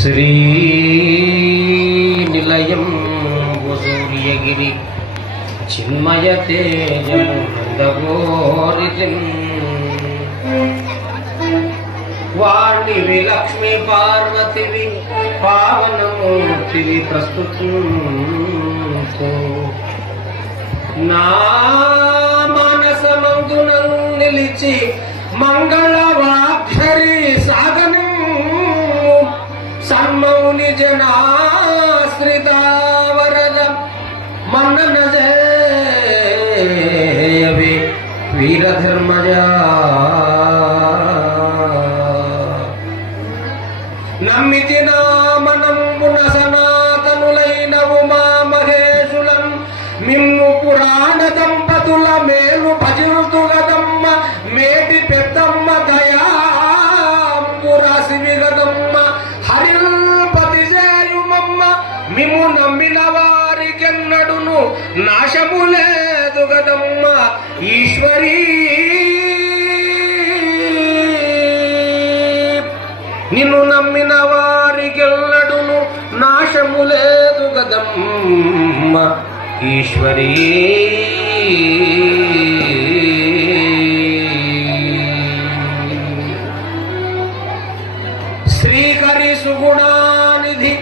శ్రీనిలయం సూర్యగిరి చిన్మయ తేజమునందగోరితిన్ వాణివి లక్ష్మీ పార్వతివి పావనమూర్తివి ప్రస్తుతం నా మనసమందునం నిలిచి మంగళవాక్షరి సాగనం సన్మౌని జనాశ్రిత వరద మన్నన జయవి వీరధర్మజా నమ్మితి నామనంబున సనాతనులైన ఉమా మహేశులం మిమ్ము పురాణ దంపతుల మేలు భజిల్తుగదమ్మ మేటి పెద్దమ్మ దయాంబురాశివి గదమ్మ హరిల్పతి జేయుమమ్మ మిమ్ము నమ్మిన వారికెన్నడును నాశము లేదు గదమ్మ ఈశ్వరీ నిన్ను నమ్మిన వారికెల్లడును నాశము లేదు గదమ్మ ఈశ్వరీ శ్రీకరి సుగుణానిధి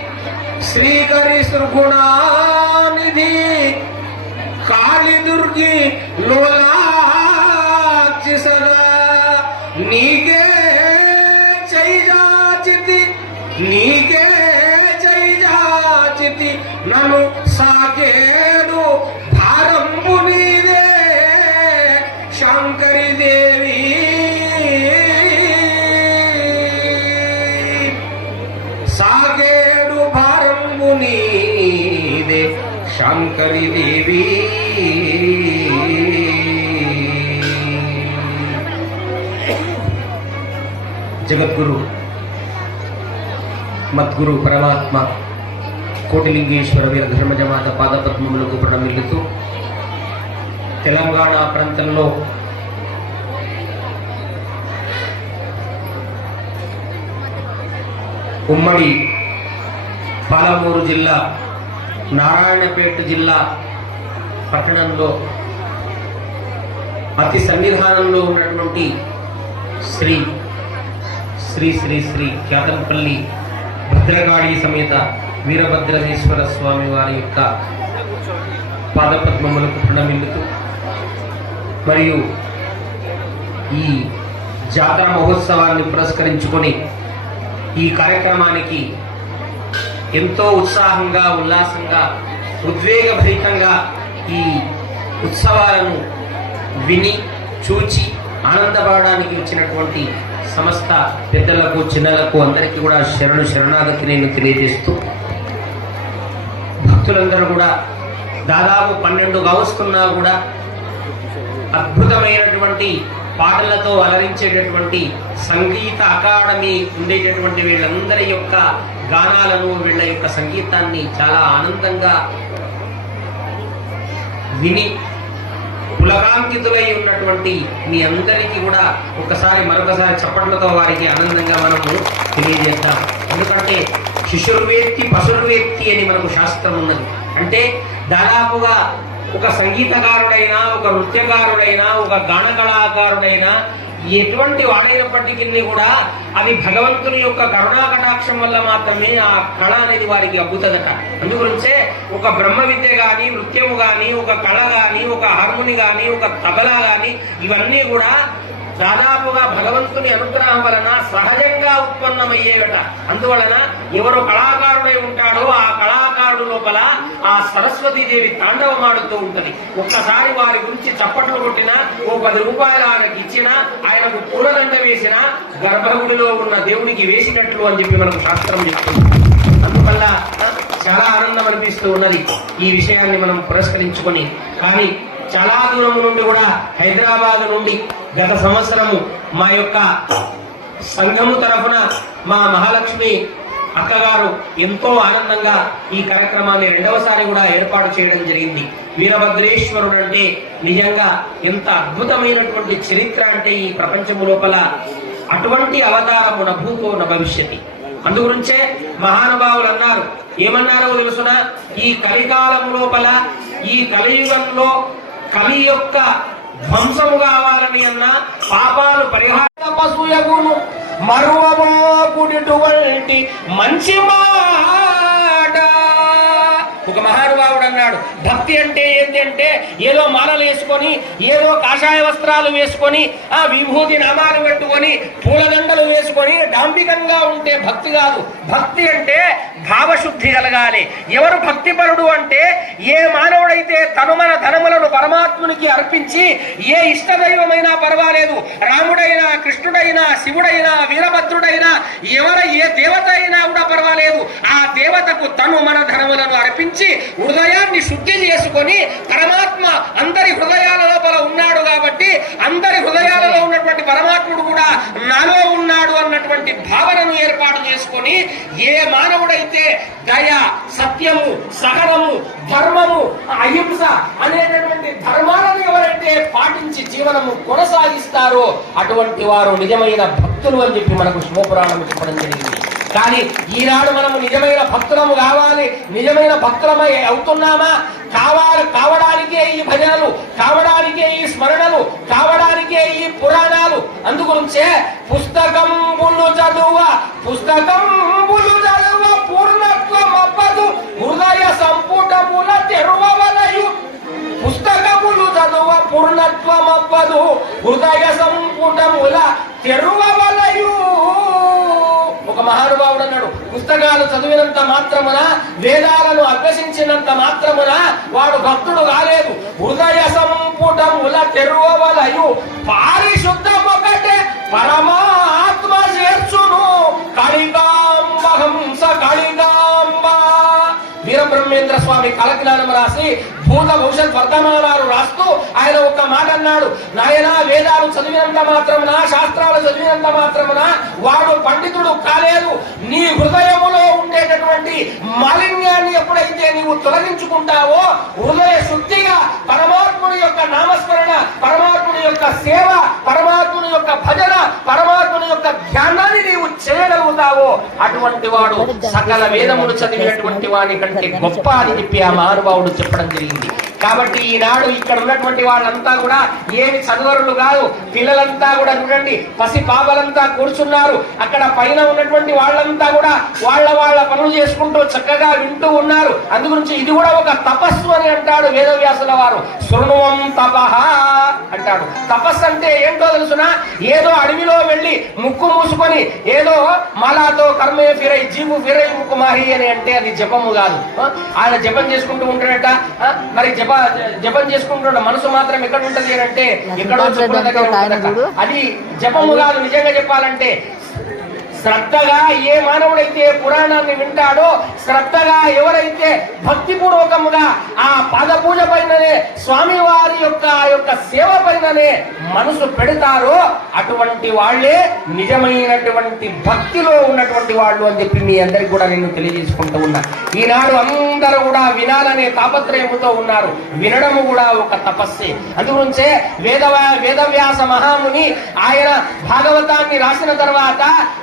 శ్రీకరి సుగుణానిధి కాళిదుర్గి లోలాక్షి సదా నీకే నీకే జైజాచితి నన్ను సాకేడు భారంబు నీదే శంకరి దేవి సాకేడు భారంబు నీదే శంకరి దేవి జగద్గురు మద్గురు పరమాత్మ కోటిలింగేశ్వర వీర ధర్మజమాత పాదపద్మములకు ప్రణమిల్లుతూ తెలంగాణ ప్రాంతంలో ఉమ్మడి పాలమూరు జిల్లా నారాయణపేట జిల్లా పట్టణంలో అతి సన్నిధానంలో ఉన్నటువంటి శ్రీ శ్రీ శ్రీ శ్రీ క్యాతంపల్లి భద్రకాళి సమేత వీరభద్రేశ్వర స్వామి వారి యొక్క పాదపద్మములకు ప్రణమిల్లుతూ మరియు ఈ జాతర మహోత్సవాన్ని పురస్కరించుకొని ఈ కార్యక్రమానికి ఎంతో ఉత్సాహంగా ఉల్లాసంగా ఉద్వేగభరితంగా ఈ ఉత్సవాలను విని చూచి ఆనందపడడానికి వచ్చినటువంటి సమస్త పెద్దలకు చిన్నలకు అందరికీ కూడా శరణాగతి నేను తెలియజేస్తూ భక్తులందరూ కూడా దాదాపు 12 కావస్తున్నా కూడా అద్భుతమైనటువంటి పాటలతో అలరించేటటువంటి సంగీత అకాడమీ ఉండేటటువంటి వీళ్ళందరి యొక్క గానాలను వీళ్ళ యొక్క సంగీతాన్ని చాలా ఆనందంగా విని పులకాంకితులై ఉన్నటువంటి మీ అందరికీ కూడా మరొకసారి చప్పట్లతో వారికి ఆనందంగా మనము తెలియజేద్దాం. ఎందుకంటే శిశుర్వేత్తి పశుర్వేత్తి అని మనకు శాస్త్రం ఉన్నది. అంటే దాదాపుగా ఒక సంగీతకారుడైనా ఒక నృత్యకారుడైనా ఒక గాన కళాకారుడైనా ఎటువంటి వాడైనప్పటికీ కూడా అది భగవంతుని యొక్క కరుణా కటాక్షం వల్ల మాత్రమే ఆ కళ అనేది వారికి అబ్బుతుందట. అందుగురించే ఒక బ్రహ్మ విద్య గాని నృత్యము గాని ఒక కళ గాని ఒక హార్మోని గాని ఒక తబలా గాని ఇవన్నీ కూడా దాదాపుగా భగవంతుని అనుగ్రహం వలన సహజంగా ఉత్పన్నమయ్యేట. అందువలన ఎవరు కళాకారుడై ఉంటాడో ఆ కళాకారుడు లోపల ఆ సరస్వతీదేవి తాండవమాడుతూ ఉంటది. ఒక్కసారి వారి గురించి చప్పట్లు కొట్టినా ఓ 10 రూపాయలు ఆయనకు ఇచ్చినా ఆయనకు పూలదండ వేసినా గర్భగుడిలో ఉన్న దేవునికి వేసినట్లు అని చెప్పి మనకు శాస్త్రం చెప్తుంది. అందువల్ల చాలా ఆనందం అనిపిస్తూ ఉన్నది ఈ విషయాన్ని మనం పురస్కరించుకొని. కానీ చాలా దూరం నుండి కూడా హైదరాబాద్ నుండి గత సంవత్సరము మా యొక్క సంఘము తరఫున మా మహాలక్ష్మి అక్కగారు ఎంతో ఆనందంగా ఈ కార్యక్రమాన్ని రెండవసారి కూడా ఏర్పాటు చేయడం జరిగింది. వీరభద్రేశ్వరుడు అంటే నిజంగా ఎంత అద్భుతమైనటువంటి చరిత్ర అంటే ఈ ప్రపంచము లోపల అటువంటి అవతారము నభూతో న భవిష్యతి. అందుగురించే మహానుభావులు అన్నారు, ఏమన్నారో తెలుసునా, ఈ కలికాలం లోపల, ఈ కలియుగంలో కలి యొక్క ధ్వంసము కావాలని అన్నా, పాపాలు పరిహార పశుయగును మరువబోకుడిటువంటి మంచి మాట. ఒక మహానుభావుడు అన్నాడు, భక్తి అంటే ఏంటి అంటే ఏదో మాలలు వేసుకొని, ఏదో కాషాయ వస్త్రాలు వేసుకొని, ఆ విభూతి నామాలు పెట్టుకొని, పూలదండలు వేసుకొని డాంబికంగా ఉంటే భక్తి కాదు. భక్తి అంటే భావశుద్ధి కలగాలి. ఎవరు భక్తిపరుడు అంటే ఏ మానవుడైతే తనుమన ధనములను పరమాత్మునికి అర్పించి, ఏ ఇష్టదైవమైనా పర్వాలేదు, రాముడైనా, కృష్ణుడైనా, శివుడైనా, వీరభద్రుడైనా, ఏ దేవత అయినా కూడా పర్వాలేదు, ఆ దేవతకు తను మన ధనములను అర్పించి హృదయాన్ని శుద్ధి చేసుకొని, పరమాత్మ అందరి హృదయాల లోపల ఉన్నాడు కాబట్టి అందరి హృదయాలలో ఉన్నటువంటి పరమాత్ముడు కూడా నాలో ఉన్నాడు అన్నటువంటి భావనను ఏర్పాటు చేసుకొని, ఏ మానవుడైతే దయ, సత్యము, సహనము, ధర్మము, అహింస అనేటటువంటి ధర్మాలను ఎవరైతే పాటించి జీవనము కొనసాగిస్తారో అటువంటి వారు నిజమైన భక్తులు అని చెప్పి మనకు శివపురాణం చెప్పడం జరిగింది. కానీ ఈనాడు మనము నిజమైన భక్తులము కావాలి, నిజమైన భక్తులమై అవుతున్నామా? కావడానికే ఈ భజనలు, కావడానికే ఈ స్మరణలు, కావడానికే ఈ పురాణాలు. అందుగురించే పుస్తకంబులు చదువ పూర్ణత్వం అవ్వదు, హృదయ సంపుటముల తెరువవలయు. పుస్తకములు చదువ పూర్ణత్వం అవ్వదు, హృదయ సంపుటముల తెరువవలయు. ఒక మహానుభావుడు అన్నాడు, పుస్తకాలు చదివినంత మాత్రమున, వేదాలను అభ్యసించినంత మాత్రమున వాడు భక్తుడు కాలేదు. హృదయ సంపుటముల తెరువవలయు, పారిశుద్ధమొకటే పరమాత్మ చేర్చును. కళికాంబ హంస కళికాంబ. వీరబ్రహ్మేంద్ర స్వామి కలజ్ఞానం రాసి భూత భవిష్యత్ వర్తమానాలు రాస్తూ ఆయన ఒక్క మాట అన్నాడు, నాయన వేదాలు చదివినంత మాత్రమున, శాస్త్రాలు చదివినంత మాత్రమున వాడు పండితుడు కాలేదు. నీ హృదయములో ఉండేటటువంటి మాలిన్యాన్ని ఎప్పుడైతే నీవు తొలగించుకుంటావో, హృదయ శుద్ధిగా పరమాత్ముని యొక్క నామస్మరణ, పరమాత్ముని యొక్క సేవ, పరమాత్ముని యొక్క భజన, పరమాత్ముని యొక్క ధ్యానాన్ని నీవు చేయగలుగుతావో అటువంటి వాడు సకల వేదములు చదివినటువంటి వాని కంటే గొప్ప అని చెప్పి ఆ మహానుభావుడు చెప్పడం జరిగింది. కాబట్టి ఈనాడు ఇక్కడ ఉన్నటువంటి వాళ్ళంతా కూడా ఏమి చదువరులు కాదు, పిల్లలంతా కూడా చూడండి, పసి పాపలంతా కూర్చున్నారు. అక్కడ పైన ఉన్నటువంటి వాళ్ళంతా కూడా వాళ్ళ పనులు చేసుకుంటూ చక్కగా వింటూ ఉన్నారు. అందుగురించి ఇది కూడా ఒక తపస్సు అని అంటాడు వేదవ్యాసుల వారు. శృణువం తపః అంటాడు. తపస్సు అంటే ఏంటో తెలుసునా? ఏదో అడవిలో వెళ్ళి ముక్కు మూసుకొని ఏదో మాలాతో కర్మే ఫిరై జీవు ఫిరై ముక్కు మాహి అని అంటే అది జపము కాదు. ఆయన జపం చేసుకుంటూ ఉంటాడట. మరి జపం చేసుకుంటున్న మనసు మాత్రం ఎక్కడ ఉంటది అని అంటే ఎక్కడో చెప్పుల దగ్గర ఉంటుందట. అది జపము కాదు. నిజంగా చెప్పాలంటే శ్రద్ధగా ఏ మానవుడైతే పురాణాన్ని వింటాడో, శ్రద్ధగా ఎవరైతే భక్తిపూర్వకముగా ఆ పాద పూజ పైననే, స్వామివారి యొక్క సేవ పైననే మనసు పెడతారో అటువంటి వాళ్లే నిజమైనటువంటి భక్తిలో ఉన్నటువంటి వాళ్ళు అని చెప్పి మీ అందరికి కూడా నేను తెలియజేసుకుంటూ ఉన్నా. ఈనాడు అందరూ కూడా వినాలనే తాపత్రయముతో ఉన్నారు. వినడము కూడా ఒక తపస్సే. అందుగురించే వేదవ్యాస మహాముని ఆయన భాగవతాన్ని రాసిన తర్వాత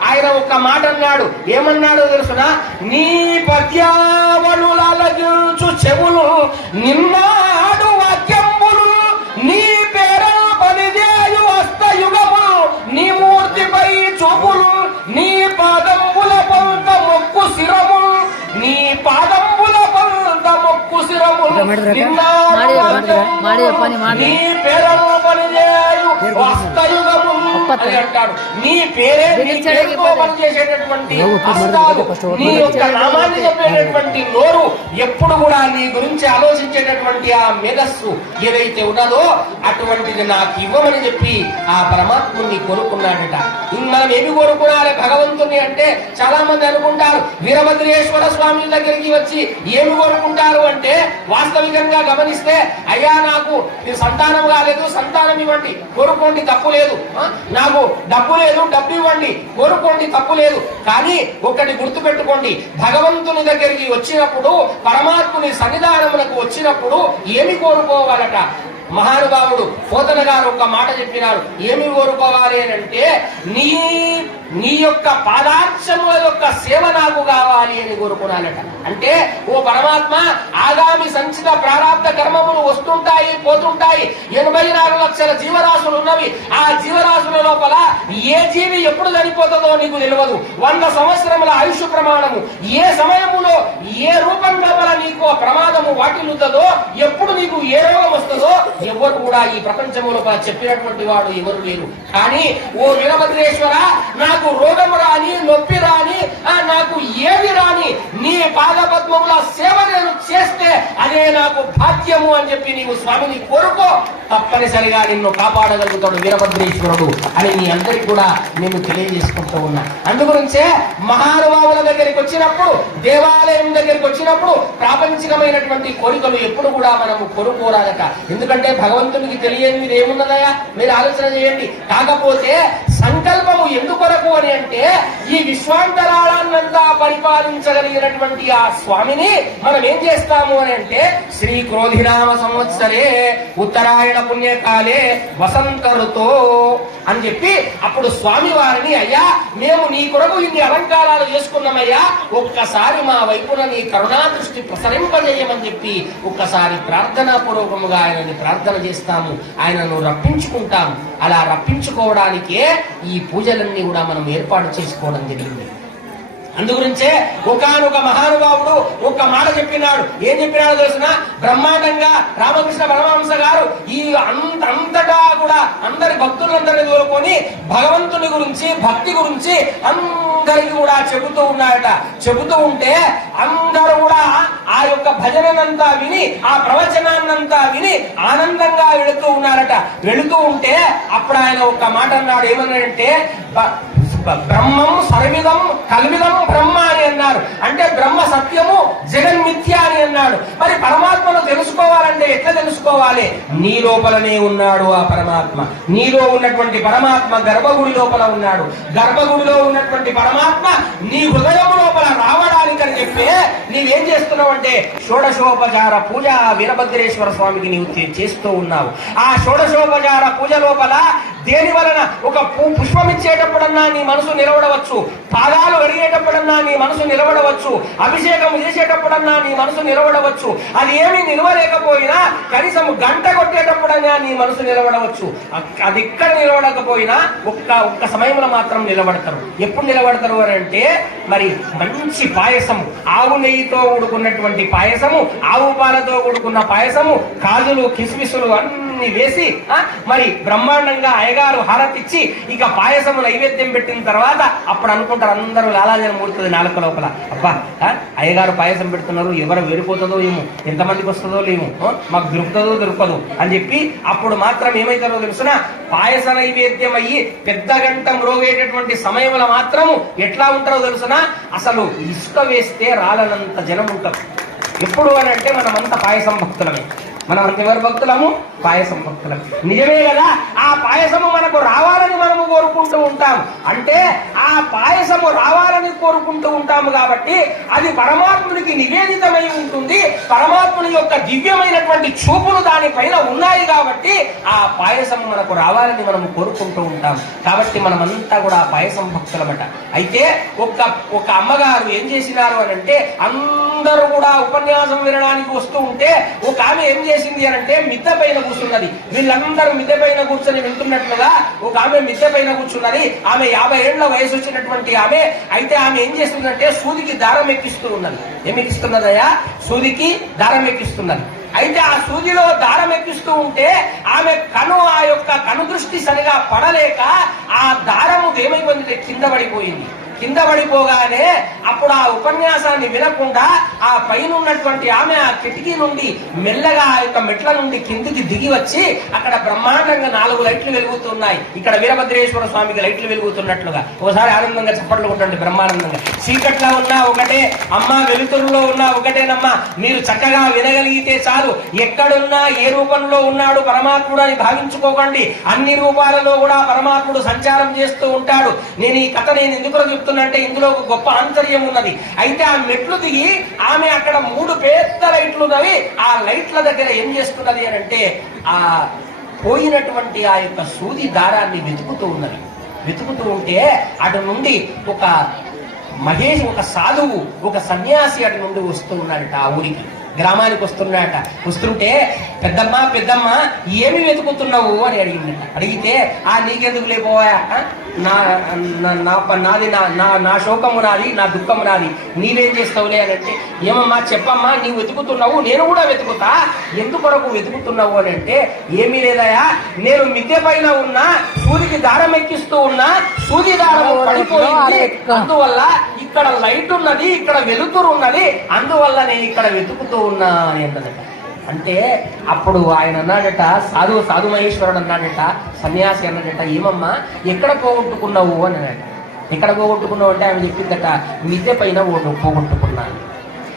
ఆయన ఒక మాట అన్నాడు. ఏమన్నాడో తెలుసునా? నీ పద్యావనులగించు చెవులు, నిన్నాడు వాక్యంబులు, నీ పేరను పనిచేయు హస్తయుగములు, నీ మూర్తిపై చూపులు, నీ పాదంబుల పొంత మొక్కు శిరములు, నీ పాదంబుల పొంత మొక్కు శిరములు, నిన్నాడు వాక్యంబులు, నీ పేరను పనిచేయు హస్తయుగములు అని అంటాడు. నీ పేరే పనిచేసేటటువంటి హస్తాలు, నీ యొక్క నామాన్ని చెప్పేటటువంటి నోరు, ఎప్పుడు కూడా నీ గురించి ఆలోచించేటటువంటి ఆ మేధస్సు ఏదైతే ఉన్నదో అటువంటిది నాకు ఇవ్వమని చెప్పి ఆ పరమాత్ముని కోరుకున్నాడట. మనం ఏమి కోరుకున్నారే భగవంతుని అంటే చాలా మంది అనుకుంటారు, వీరభద్రేశ్వర స్వామి దగ్గరికి వచ్చి ఏమి కోరుకుంటారు అంటే, వాస్తవికంగా గమనిస్తే అయ్యా నాకు సంతానం కాలేదు, సంతానం ఇవ్వండి, కోరుకోండి తప్పు లేదు. నాకు డబ్బు లేదు, డబ్బు ఇవ్వండి, కోరుకోండి తప్పు లేదు. కానీ ఒకటి గుర్తు పెట్టుకోండి, భగవంతుని దగ్గరికి వచ్చినప్పుడు, పరమాత్ముని సన్నిధానములకు వచ్చినప్పుడు ఏమి కోరుకోవాలట? మహానుభావుడు పోతన గారు ఒక మాట చెప్పినారు. ఏమి కోరుకోవాలి అని అంటే, నీ నీ యొక్క పాదార్చముల యొక్క సేవ నాకు కావాలి అని కోరుకున్నానట. అంటే ఓ పరమాత్మ, ఆగామి సంచిత ప్రారాబ్ధ కర్మములు వస్తుంటాయి పోతుంటాయి, 84 లక్షల జీవరాశులు ఉన్నవి. ఆ జీవరాశుల లోపల ఏ జీవి ఎప్పుడు చనిపోతుందో నీకు తెలియదు. 100 సంవత్సరముల ఆయుష్ ప్రమాణము, ఏ సమయములో ఏ రూపం లోపల నీకు ఆ ప్రమాదము వాటిల్లుతుందో, ఎప్పుడు నీకు ఏ రోగం వస్తుందో ఎవరు కూడా ఈ ప్రపంచంలో చెప్పినటువంటి వాడు ఎవరు లేరు. కానీ ఓ వీరభద్రేశ్వర, నాకు రోగము రాని, నొప్పి రాని, నాకు ఏది రాని, నీ పాదపద్మముల సేవ నేను చేస్తే అదే నాకు భాగ్యము అని చెప్పి నీవు స్వామిని కోరుకో, తప్పనిసరిగా నిన్ను కాపాడగలుగుతాడు వీరభద్రేశ్వరుడు అని మీ అందరికి కూడా నేను తెలియజేసుకుంటూ ఉన్నా. అందుగురించే మహానుభావుల దగ్గరికి వచ్చినప్పుడు, దేవాలయం దగ్గరికి వచ్చినప్పుడు ప్రాపంచికమైనటువంటి కోరికలు ఎప్పుడు కూడా మనము కోరుకోరాదట. ఎందుకంటే భగవంతునికి తెలియనిది ఏమున్నదయా, మీరు ఆలోచన చేయండి. కాకపోతే సంకల్పము ఎందుకొరకు అని అంటే, ఈ విశ్వాంతరాళన్నంతా పరిపాలించగలిగినటువంటి ఆ స్వామిని మనం ఏం చేస్తాము అని అంటే, శ్రీ క్రోధినామ సంవత్సరే ఉత్తరాయణ పుణ్యకాలే వసంత ఋతో అని చెప్పి అప్పుడు స్వామి వారిని, అయ్యా మేము నీ కొరకు ఇన్ని అలంకారాలు చేసుకున్నామయ్యా, ఒక్కసారి మా వైపున నీ కరుణా దృష్టి ప్రసరింపజేయమని చెప్పి ఒక్కసారి ప్రార్థనా పూర్వకముగా ఆయనని ప్రార్థన చేస్తాము, ఆయనను రప్పించుకుంటాము. అలా రప్పించుకోవడానికే ఈ పూజలన్నీ కూడా మనం ఏర్పాటు చేసుకోవడం జరిగింది. అందుగురించే ఒకానొక మహానుభావుడు ఒక మాట చెప్పినాడు. ఏం చెప్పినాడో తెలిసిన, బ్రహ్మాండంగా రామకృష్ణ పరమహంస గారు ఈ అంతటా కూడా అందరి భక్తులందరినీ కోరుకొని భగవంతుని గురించి, భక్తి గురించి అందరికి కూడా చెబుతూ ఉన్నాడట. చెబుతూ ఉంటే అందరూ కూడా ఆ యొక్క భజనంతా విని, ఆ ప్రవచనాన్నంతా విని ఆనందంగా వెళుతూ ఉన్నారట. వెళుతూ ఉంటే అప్పుడు ఆయన ఒక మాట అన్నాడు. ఏమన్నాడంటే, బ్రహ్మం సర్విదం కల్విదం బ్రహ్మ అని అన్నారు. అంటే బ్రహ్మ సత్యము, జగన్మిథ్య అని అన్నాడు. మరి పరమాత్మను తెలుసుకోవాలంటే ఎట్లా తెలుసుకోవాలి? నీ లోపలనే ఉన్నాడు ఆ పరమాత్మ. నీలో ఉన్నటువంటి పరమాత్మ గర్భగుడి లోపల ఉన్నాడు. గర్భగుడిలో ఉన్నటువంటి పరమాత్మ నీ హృదయం లోపల రావడానికని చెప్పి నీవేం చేస్తున్నావు అంటే, షోడశోపచార పూజ వీరభద్రేశ్వర స్వామికి నీవు చేస్తూ ఉన్నావు. ఆ షోడశోపచార పూజ లోపల దేని వలన ఒక పుష్పం ఇచ్చేటప్పుడన్నా నీ మనసు నిలబడవచ్చు, పాదాలు అడిగేటప్పుడన్నా నీ మనసు నిలబడవచ్చు, అభిషేకం చేసేటప్పుడన్నా నీ మనసు నిలబడవచ్చు. అది ఏమీ నిలవలేకపోయినా కనీసం గంట కొట్టేటప్పుడన్నా నీ మనసు నిలబడవచ్చు. అది ఇక్కడ నిలబడకపోయినా ఒక్క సమయంలో మాత్రం నిలబడతారు. ఎప్పుడు నిలబడతారు అని అంటే, మరి మంచి పాయసము, ఆవు నెయ్యితో కూడుకున్నటువంటి పాయసము, ఆవు పాలతో కూడుకున్న పాయసము, కాజులు కిస్మిసులు అన్ని వేసి మరి బ్రహ్మాండంగా అయ్యగారు హారతిచ్చి ఇక పాయసము నైవేద్యం పెట్టిన తర్వాత అప్పుడు అనుకుంటారు అందరూ లాలాజలం మూడుతుంది నాలుక లోపల, అబ్బా అయ్యగారు పాయసం పెడుతున్నారు, ఎవరు వెళ్ళిపోతుందో ఏమో, ఎంతమందికి వస్తుందో ఏమో, మాకు దొరకదు అని చెప్పి అప్పుడు మాత్రం ఏమైతారో తెలుసిన, పాయస నైవేద్యం అయ్యి పెద్ద గంట మ్రోగేటటువంటి సమయంలో మాత్రము ఎట్లా ఉంటారో తెలుసిన, అసలు ఇసుక వేస్తే రాలనంత జనం ఉంటారు. ఎప్పుడు అని అంటే మనమంతా పాయసం భక్తులమే. మనం అంతెవరు భక్తులము? పాయసం భక్తులం. నిజమే కదా. ఆ పాయసము మనకు రావాలని మనము కోరుకుంటూ ఉంటాం. అంటే ఆ పాయసము రావాలని కోరుకుంటూ ఉంటాము కాబట్టి అది పరమాత్మునికి నివేదితమై ఉంటుంది. పరమాత్ముని యొక్క దివ్యమైనటువంటి చూపులు దానిపైన ఉన్నాయి కాబట్టి ఆ పాయసము మనకు రావాలని మనము కోరుకుంటూ ఉంటాం. కాబట్టి మనమంతా కూడా పాయసం భక్తులమట. అయితే ఒక అమ్మగారు ఏం చేసినారు అని అంటే, అందరూ కూడా ఉపన్యాసం వినడానికి వస్తూ ఉంటే ఒక ఆమె ఏం చేసింది అని అంటే, మిద్దె పైన కూర్చున్నది. వీళ్ళందరూ మిద్దె పైన కూర్చొని వింటున్నట్లుగా ఒక ఆమె మిద్దె పైన కూర్చున్నది. ఆమె 50 ఏళ్ల వయసు వచ్చినటువంటి ఆమె. అయితే ఆమె ఏం చేస్తుందంటే, సూదికి దారం ఎక్కిస్తూ ఉన్నది. ఏమి ఎక్కిస్తున్నదయా? సూదికి దారం ఎక్కిస్తున్నది. అయితే ఆ సూదిలో దారం ఎక్కిస్తూ ఉంటే ఆమె ఆ యొక్క కను దృష్టి సరిగా పడలేక ఆ దారము ఏమైపోయింది, కింద పడిపోయింది. కింద పడిపోగానే అప్పుడు ఆ ఉపన్యాసాన్ని వినకుండా ఆ పైన ఉన్నటువంటి ఆమె ఆ కిటికీ నుండి మెల్లగా ఆ యొక్క మెట్ల నుండి కిందికి దిగి వచ్చి అక్కడ బ్రహ్మాండంగా 4 లైట్లు వెలుగుతున్నాయి. ఇక్కడ వీరభద్రేశ్వర స్వామికి లైట్లు వెలుగుతున్నట్లుగా ఒకసారి ఆనందంగా చప్పట్లు కొట్టండి. బ్రహ్మానందంగా చీకట్లో ఉన్నా ఒకటే అమ్మ, వెలుతురులో ఉన్నా ఒకటేనమ్మా. మీరు చక్కగా వినగలిగితే చాలు. ఎక్కడున్నా ఏ రూపంలో ఉన్నాడు పరమాత్ముడు అని భావించుకోకండి. అన్ని రూపాలలో కూడా పరమాత్ముడు సంచారం చేస్తూ ఉంటాడు. నేను ఈ కథ ఎందుకు చెప్తున్నా అంటే, ఇందులో ఒక గొప్ప ఆంతర్యం ఉన్నది. అయితే ఆ మెట్లు దిగి ఆమె అక్కడ 3 పెద్ద లైట్లు ఉన్నవి. ఆ లైట్ల దగ్గర ఏం చేస్తున్నది అని అంటే, ఆ పోయినటువంటి ఆ యొక్క సూది దారాన్ని వెతుకుతూ ఉన్నది. వెతుకుతూ ఉంటే అటు నుండి ఒక సాధువు, ఒక సన్యాసి అటు నుండి వస్తూ ఉన్నాడట, ఆ ఊరికి గ్రామానికి వస్తున్నాడట. వస్తుంటే పెద్దమ్మ ఏమి వెతుకుతున్నావు అని అడిగిందట. అడిగితే నీకెందుకు లేపోయా, నా శోకము నాది, నా దుఃఖము నాది, నీవేం చేస్తావులే అని అంటే, ఏమమ్మా చెప్పమ్మా, నీవు వెతుకుతున్నావు, నేను కూడా వెతుకుతా, ఎందుకొరకు వెతుకుతున్నావు అని అంటే, ఏమీ లేదయా, నేను మిద్దె పైన ఉన్నా, సూదికి దారం ఎక్కిస్తూ ఉన్నా, సూది దారం పడిపోయింది, అందువల్ల ఇక్కడ లైట్ ఉన్నది, ఇక్కడ వెలుతురు ఉన్నది, అందువల్ల నేను ఇక్కడ వెతుకుతూ ఉన్నా అని అన్నదట. అంటే అప్పుడు ఆయన అన్నాడట, సాధు మహేశ్వరుడు అన్నాడట, సన్యాసి అన్నాడట, ఏమమ్మా ఎక్కడ పోగొట్టుకున్నావు అని అన్నాడు. ఎక్కడ పోగొట్టుకున్నావు అంటే ఆమె చెప్పిందట, మిద్దె పైన పోగొట్టుకున్నాను.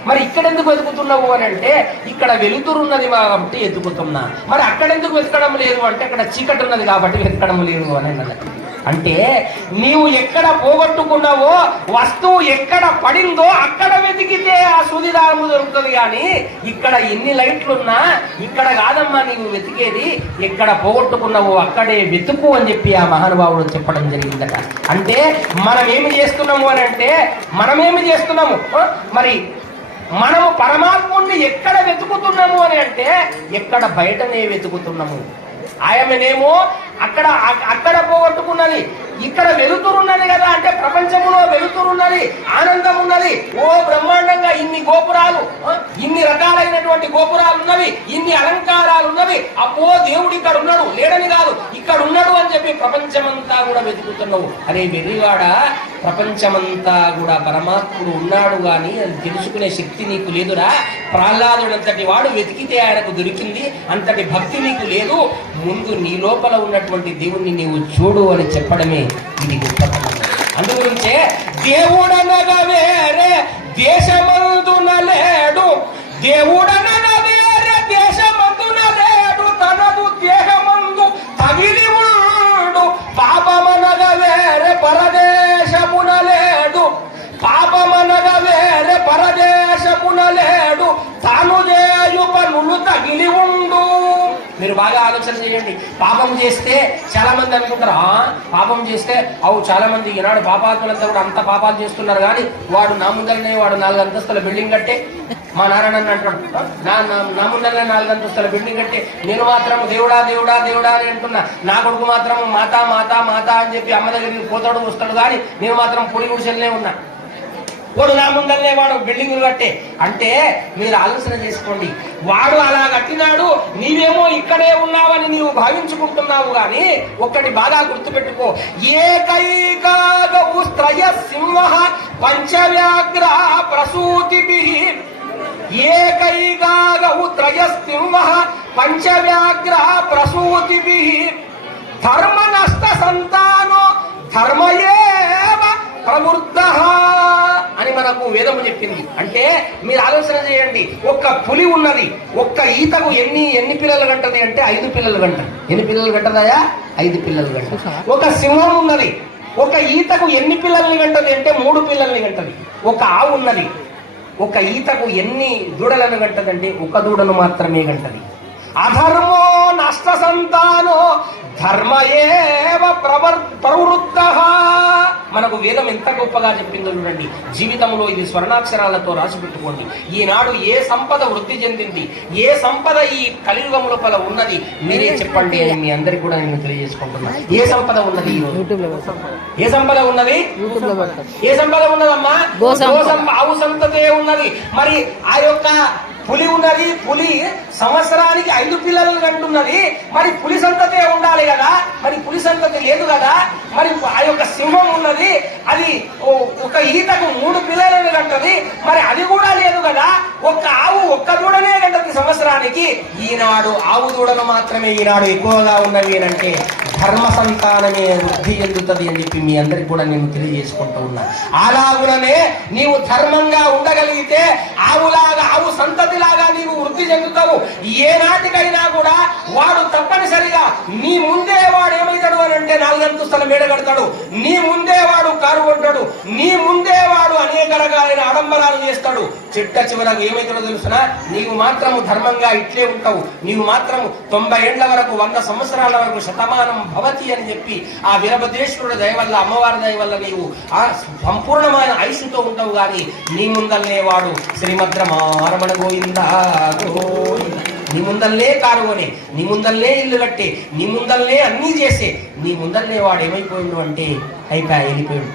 మరి ఇక్కడెందుకు వెతుకుతున్నావు అని అంటే, ఇక్కడ వెలుతురు ఉన్నది కాబట్టి వెతుకుతున్నా. మరి అక్కడెందుకు వెతకడం లేదు అంటే, అక్కడ చీకటి ఉన్నది కాబట్టి వెతకడం లేదు అని అన్నదట. అంటే నీవు ఎక్కడ పోగొట్టుకున్నావో, వస్తువు ఎక్కడ పడిందో అక్కడ వెతికితే ఆ సూదిదారము దొరుకుతుంది, కానీ ఇక్కడ ఎన్ని లైట్లున్నా ఇక్కడ కాదమ్మా నీవు వెతికేది, ఎక్కడ పోగొట్టుకున్నావో అక్కడే వెతుకు అని చెప్పి ఆ మహానుభావుడు చెప్పడం జరిగిందట. అంటే మనం ఏమి చేస్తున్నాము అని అంటే, మరి మనము పరమాత్ముని ఎక్కడ వెతుకుతున్నాము అని అంటే, ఎక్కడ బయటనే వెతుకుతున్నాము. ఆయమనేమో అక్కడ పోగొట్టుకున్నది, ఇక్కడ వెలుతురున్నది కదా అంటే, ప్రపంచంలో వెలుతురున్నది, ఆనందం ఉన్నది, ఓ బ్రహ్మాండంగా ఇన్ని గోపురాలు, ఇన్ని రకాలైనటువంటి గోపురాలు ఉన్నవి, ఇన్ని అలంకారాలు ఉన్నవి, అప్పో దేవుడు ఇక్కడ ఉన్నాడు, లేడని కాదు, ఇక్కడ ఉన్నాడు అని చెప్పి ప్రపంచమంతా కూడా వెతుకుతున్నావు. అరే వెర్రివాడ, ప్రపంచమంతా కూడా పరమాత్ముడు ఉన్నాడు గాని అది తెలుసుకునే శక్తి నీకు లేదురా. ప్రహ్లాదుడంతటి వాడు వెతికితే ఆయనకు దొరికింది, అంతటి భక్తి నీకు లేదు. ముందు నీ లోపల ఉన్నటువంటి దేవుణ్ణి నీవు చూడు అని చెప్పడమే ఇది గొప్పతనం. అందుగురించే దేవుడనగా వేరే దేశమందున లేడు, దేవుడనగా వేరే దేశమందున లేడు, తనదు దేహమందు తగిలి ఉండు, పాపమనగా వేరే పరదేశమున లేడు, పాపమనగా వేరే పరదేశమున లేడు, తాను చేయు పనులు తగిలి ఉండు. మీరు బాగా ఆలోచన చేయండి. పాపం చేస్తే చాలా మంది అనుకుంటారు, పాపం చేస్తే చాలా మంది ఈనాడు పాపాత్ములంతా కూడా అంత పాపాలు చేస్తున్నారు, కానీ వాడు నా ముందరనే వాడు 4 అంతస్తుల బిల్డింగ్ కట్టే, మా నాన్న అంటాడు, నా ముందరనే 4 అంతస్తుల బిల్డింగ్ కట్టే, నేను మాత్రం దేవుడా దేవుడా దేవుడా అని అంటున్నా, నా కొడుకు మాత్రం మాతా మాతా మాతా అని చెప్పి అమ్మ దగ్గరికి పోతాడు వస్తాడు, కానీ నేను మాత్రం పొడి గుడిసెల్నే ఉన్నా, వాడు నా ముందరనే వాడు బిల్డింగులు కట్టే. అంటే మీరు ఆలోచన చేసుకోండి, వాడు అలా కట్టినాడు, నీవేమో ఇక్కడే ఉన్నావని నీవు భావించుకుంటున్నావు. కానీ ఒక్కటి బాగా గుర్తుపెట్టుకో, ఏకైకాగవు త్రయ సింహ పంచవ్యాఘ్ర ప్రసూతిభిః, ఏకైకాగవు త్రయ సింహ పంచవ్యాఘ్ర ప్రసూతిభిః, ధర్మ నష్ట సంతానో ధర్మయేవ ప్రవృద్ధః అని మనకు వేదము చెప్పింది. అంటే మీరు ఆలోచన చేయండి, ఒక్క పులి ఉన్నది, ఒక్క ఈతకు ఎన్ని పిల్లలు కంటది అంటే 5 పిల్లలు కంటది. ఎన్ని పిల్లలు కంటదాయా? 5 పిల్లలు కంటది. ఒక సింహం ఉన్నది, ఒక ఈతకు ఎన్ని పిల్లల్ని కంటది అంటే 3 పిల్లల్ని కంటది. ఒక ఆవు ఉన్నది, ఒక ఈతకు ఎన్ని దూడలను కంటదంటే 1 దూడను మాత్రమే కంటది. అధర్మో నష్ట సంతానో ధర్మయేవ ప్రవృత్తః. మనకు వేదం ఎంత గొప్పగా చెప్పిందో చూడండి. జీవితంలో ఇది స్వర్ణాక్షరాలతో రాసి పెట్టుకోండి. ఈనాడు ఏ సంపద వృద్ధి చెందింది, ఏ సంపద ఈ కలియుగం లోపల ఉన్నది, మీరే చెప్పండి అని మీ అందరికి కూడా నేను తెలియజేసుకుంటున్నా. ఏ సంపద ఉన్నది ఈరోజు? ఏ సంపద ఉన్నది? ఏ సంపద ఉన్నదమ్మా? ఆవు సంపదే ఉన్నది. మరి ఆ యొక్క పులి ఉన్నది, పులి సంవత్సరానికి 5 పిల్లలను కంటున్నది. మరి పులి సంతతే ఉండాలి కదా, మరి పులి సంతతి లేదు కదా. మరి ఆ యొక్క సింహం ఉన్నది, అది ఒక ఈతకు 3 పిల్లలను కంటది, మరి అది కూడా లేదు కదా. ఒక్క ఆవు 1 దూడనే కంటది సంవత్సరానికి. ఈనాడు ఆవు దూడను మాత్రమే ఈనాడు ఎక్కువగా ఉన్నవి అంటే ధర్మ సంతానమే వృద్ధి చెందుతుంది అని చెప్పి మీ అందరికి కూడా నేను తెలియజేసుకుంటూ ఉన్నా. అలాగుననే నీవు ధర్మంగా ఉండగలిగితే ఆవులాగా, ఆవు సంతతిలాగా నీవు వృద్ధి చెందుతావు. ఏ నాటికైనా కూడా వాడు తప్పనిసరిగా నీ ముందే వాడు ఏమైతాడు అని అంటే 4 అంతస్తుల మేడ కడతాడు, నీ ముందే వాడు కారు కొంటాడు, నీ ముందే వాడు అనేక రకరకాలైన ఆడంబరాలు చేస్తాడు. చిట్ట చివరకు ఏమైతుందో తెలుసునా, నీవు మాత్రము ధర్మంగా ఇట్లే ఉంటావు, నీవు మాత్రము 90 ఏళ్ల వరకు 100 సంవత్సరాల వరకు శతమానం భవతి అని చెప్పి ఆ వీరభద్రేశ్వరుడి దయ వల్ల, అమ్మవారి దయ వల్ల నీవు ఆ సంపూర్ణమైన ఐషుతో ఉంటావు. గాని నీ ముందల్నే వాడు శ్రీమద్రమారమణ గోవిందా గోవింద, నీ ముందల్నే కారు కొనే, నీ ముందల్నే ఇల్లు కట్టే, నీ ముందల్నే అన్నీ చేసే, నీ ముందల్నే వాడు ఏమైపోయిండు అంటే అయిపోయా వెళ్ళిపోయాడు.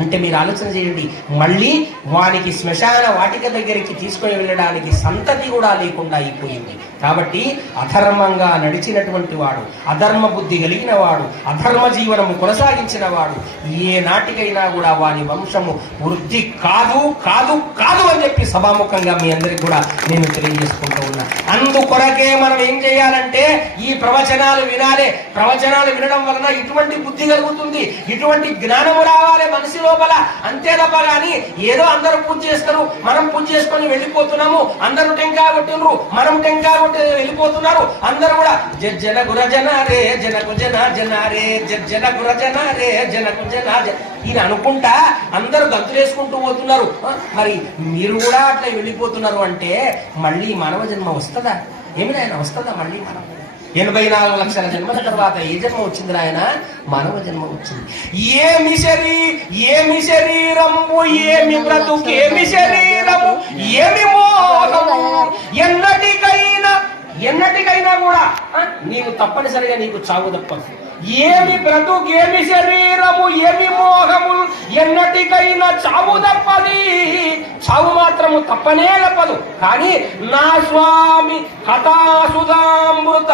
అంటే మీరు ఆలోచన చేయండి, మళ్ళీ వానికి శ్మశాన వాటిక దగ్గరికి తీసుకొని వెళ్ళడానికి సంతతి కూడా లేకుండా అయిపోయింది. కాబట్టి అధర్మంగా నడిచినటువంటి వాడు, అధర్మ బుద్ధి కలిగిన వాడు, అధర్మ జీవనము కొనసాగించిన వాడు ఏ నాటికైనా కూడా వాని వంశము వృద్ధి కాదు కాదు కాదు అని చెప్పి సభాముఖంగా మీ అందరికి కూడా నేను తెలియజేసుకుంటూ ఉన్నా. అందుకొరకే మనం ఏం చేయాలంటే ఈ ప్రవచనాలు వినాలి. ప్రవచనాలు వినడం వలన ఇటువంటి బుద్ధి కలుగుతుంది, ఇటువంటి జ్ఞానము రావాలి మనిషి లోపల. అంతే తప్ప గాని ఏదో అందరూ పూజ చేస్తారు, మనం పూజ చేసుకొని వెళ్ళిపోతున్నాము, అందరూ టెంకాయ కొట్టినరు, మనం టెంకాయ కొట్టి వెళ్ళిపోతున్నారు. అందరూ కూడా జన గురజన రే జనకు జన జన రే జన గురజన రే జనకు జన ఇది అనుకుంటా అందరూ గంతులు వేసుకుంటూ పోతున్నారు. మరి మీరు కూడా అట్లా వెళ్ళిపోతున్నారు అంటే మళ్ళీ మానవ జన్మ వస్తుందా? ఏమి ఆయన వస్తుందా మళ్ళీ? మనం 84 లక్షల జన్మల తర్వాత ఏ జన్మ వచ్చింది ఆయన? మానవ జన్మ వచ్చింది. ఏమి శరీరము, ఏమి బ్రతుకు, ఏమి శరీరము, ఏమి మోహము, ఎన్నటికైనా కూడా నీవు తప్పనిసరిగా నీకు చావు తప్పదు. ఏమి బ్రతుకు, ఏమి శరీరము, ఏమి మోహము, ఎన్నటికైనా చావు తప్పది. చావు మాత్రము తప్పనే తప్పదు. కానీ నా స్వామి కథాసుధామృత,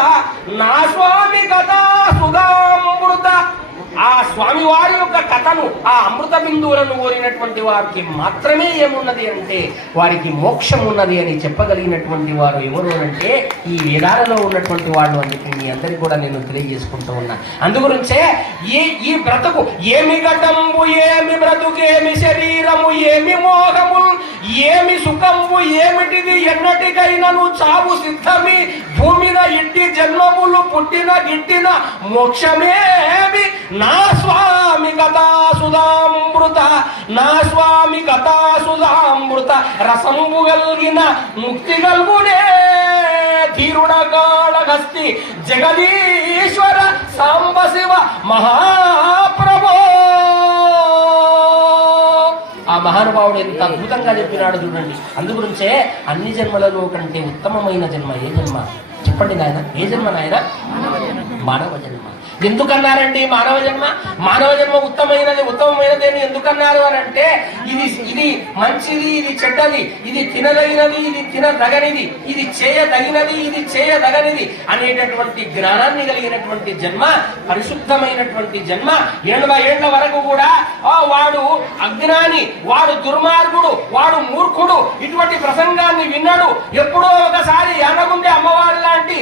నా స్వామి కథాసుధామృత, ఆ స్వామి వారి యొక్క కథను, ఆ అమృత బిందువులను కోరినటువంటి వారికి మాత్రమే ఏమున్నది అంటే వారికి మోక్షం ఉన్నది అని చెప్పగలిగినటువంటి వారు ఎవరు అంటే ఈ వేదాలలో ఉన్నటువంటి వాళ్ళు అని చెప్పి మీ అందరికీ కూడా నేను తెలియజేసుకుంటూ ఉన్నా. అందుగురించే ఈ బ్రతుకు ఏమి ఘటంబు, ఏమి బ్రతుకు, ఏమి శరీరము, ఏమి మోహము, ఏమి సుఖంబు, ఏమిటిది, ఎన్నటికైనను చావు సిద్ధమి, భూమిన ఇట్టి జన్మములు పుట్టిన గిట్టిన మోక్షమేమి నా స్వామి కథాసుధామృత, నా స్వామి కథాసుధామృత రసంబు గల్గిన ముక్తి గల్గునే ధీరుడ కాళహస్తి జగదీశ్వర సాంబ శివ మహాప్రభో. ఆ మహానుభావుడు ఎంత అద్భుతంగా చెప్పినాడు చూడండి. అందుగురించే అన్ని జన్మలలో కంటే ఉత్తమమైన జన్మ ఏ జన్మ చెప్పండి నాయన? ఏ జన్మ నాయన? మానవ జన్మ. ఎందుకన్నారండి మానవ జన్మ? మానవ జన్మ ఉత్తమమైనది అని ఎందుకన్నారు అని అంటే ఇది మంచిది, ఇది చెడ్డది, ఇది తినదగినది, ఇది తినదగనిది, ఇది చేయదగినది, ఇది చేయదగనిది అనేటటువంటి జ్ఞానాన్ని కలిగినటువంటి జన్మ, పరిశుద్ధమైనటువంటి జన్మ. 80 ఏళ్ల వరకు కూడా వాడు అజ్ఞాని, వాడు దుర్మార్గుడు, వాడు మూర్ఖుడు, ఇటువంటి ప్రసంగాన్ని విన్నాడు. ఎప్పుడో ఒకసారి యానగుండే అమ్మవారి లాంటి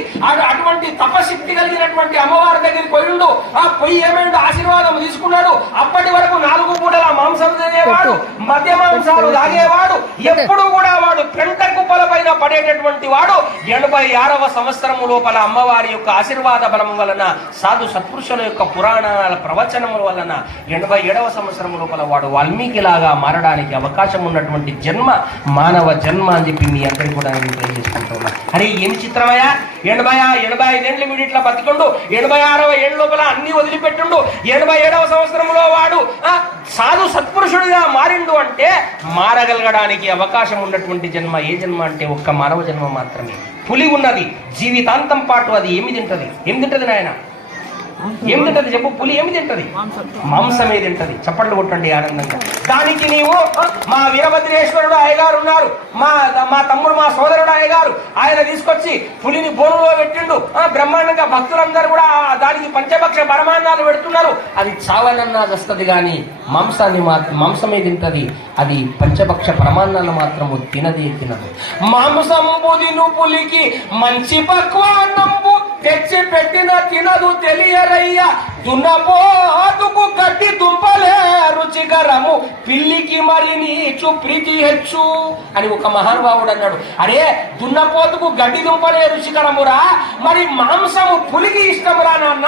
అటువంటి తపశక్తి కలిగినటువంటి అమ్మవారి దగ్గరికి పోయిండు. ఆ పొయ్యి ఏమైనా ఆశీర్వాదం తీసుకున్నాడు. అప్పటి వరకు 4 పూటల మాంసం తినేవాడు, మధ్య మాంసాలు తాగేవాడు, ఎప్పుడు కూడా వాడు పెంట కుప్పల పైన పడేటటువంటి వాడు 86వ సంవత్సరము లోపల అమ్మవారి యొక్క ఆశీర్వాద బలం వలన, సాధు సత్పురుషుల యొక్క పురాణాల ప్రవచనముల వలన 87వ సంవత్సరం లోపల వాడు వాల్మీకి లాగా మారడానికి అవకాశం ఉన్నటువంటి జన్మ మానవ జన్మ అని చెప్పి మీ అందరికీ కూడా నేను తెలియజేసుకుంటున్నా. అరే ఏమి చిత్రమయ్యా, 85 ఏళ్ళు వీడిట్లా బతికుండు, 86వ ఏళ్ళ లోపల అన్ని వదిలిపెట్టుండు, 87వ సంవత్సరంలో వాడు సాధు సత్పురుషుడిగా మారిండు అంటే మారగలగడానికి అవకాశం ఉన్నటువంటి జన్మ ఏ జన్మ అంటే ఒక్క మానవ జన్మ మాత్రమే. పులి ఉన్నది జీవితాంతం పాటు, అది ఏమి తింటది నాయన? ఏం తింటది చెప్పు? పులి ఏమి తింటది? మాంసమే తింటది. చప్పట్లు కొట్టండి ఆనందంగా. దానికి నీవు మా వీరభద్రేశ్వరుడు అయ్యగారు ఉన్నారు, మా తమ్ముడు, మా సోదరుడు అయ్యగారు, ఆయన తీసుకొచ్చి పులిని బోనులో పెట్టిండు. బ్రహ్మాండంగా భక్తులందరూ కూడా దానికి పంచభక్ష పరమాన్నాలు పెడుతున్నారు. అది చావనన్నా వస్తుంది కానీ మాంసమే తింటది. అది పంచభక్ష పరమాన్నాలు మాత్రము తినదు. మాంసంబు తిను పులికి మంచి పక్వాన్నంబు తెచ్చి పెట్టిన తినదు తెలియరయ్య, దున్నపోతుకు గడ్డి దుంపలే రుచికరము, పిల్లికి మరి నీచు ప్రీతి హెచ్చు అని ఒక మహానుభావుడు అన్నాడు. అరే దున్నపోతుకు గడ్డి దుంపలే రుచికరమురా, మరి మాంసము పులికి ఇష్టమురా నాన్న?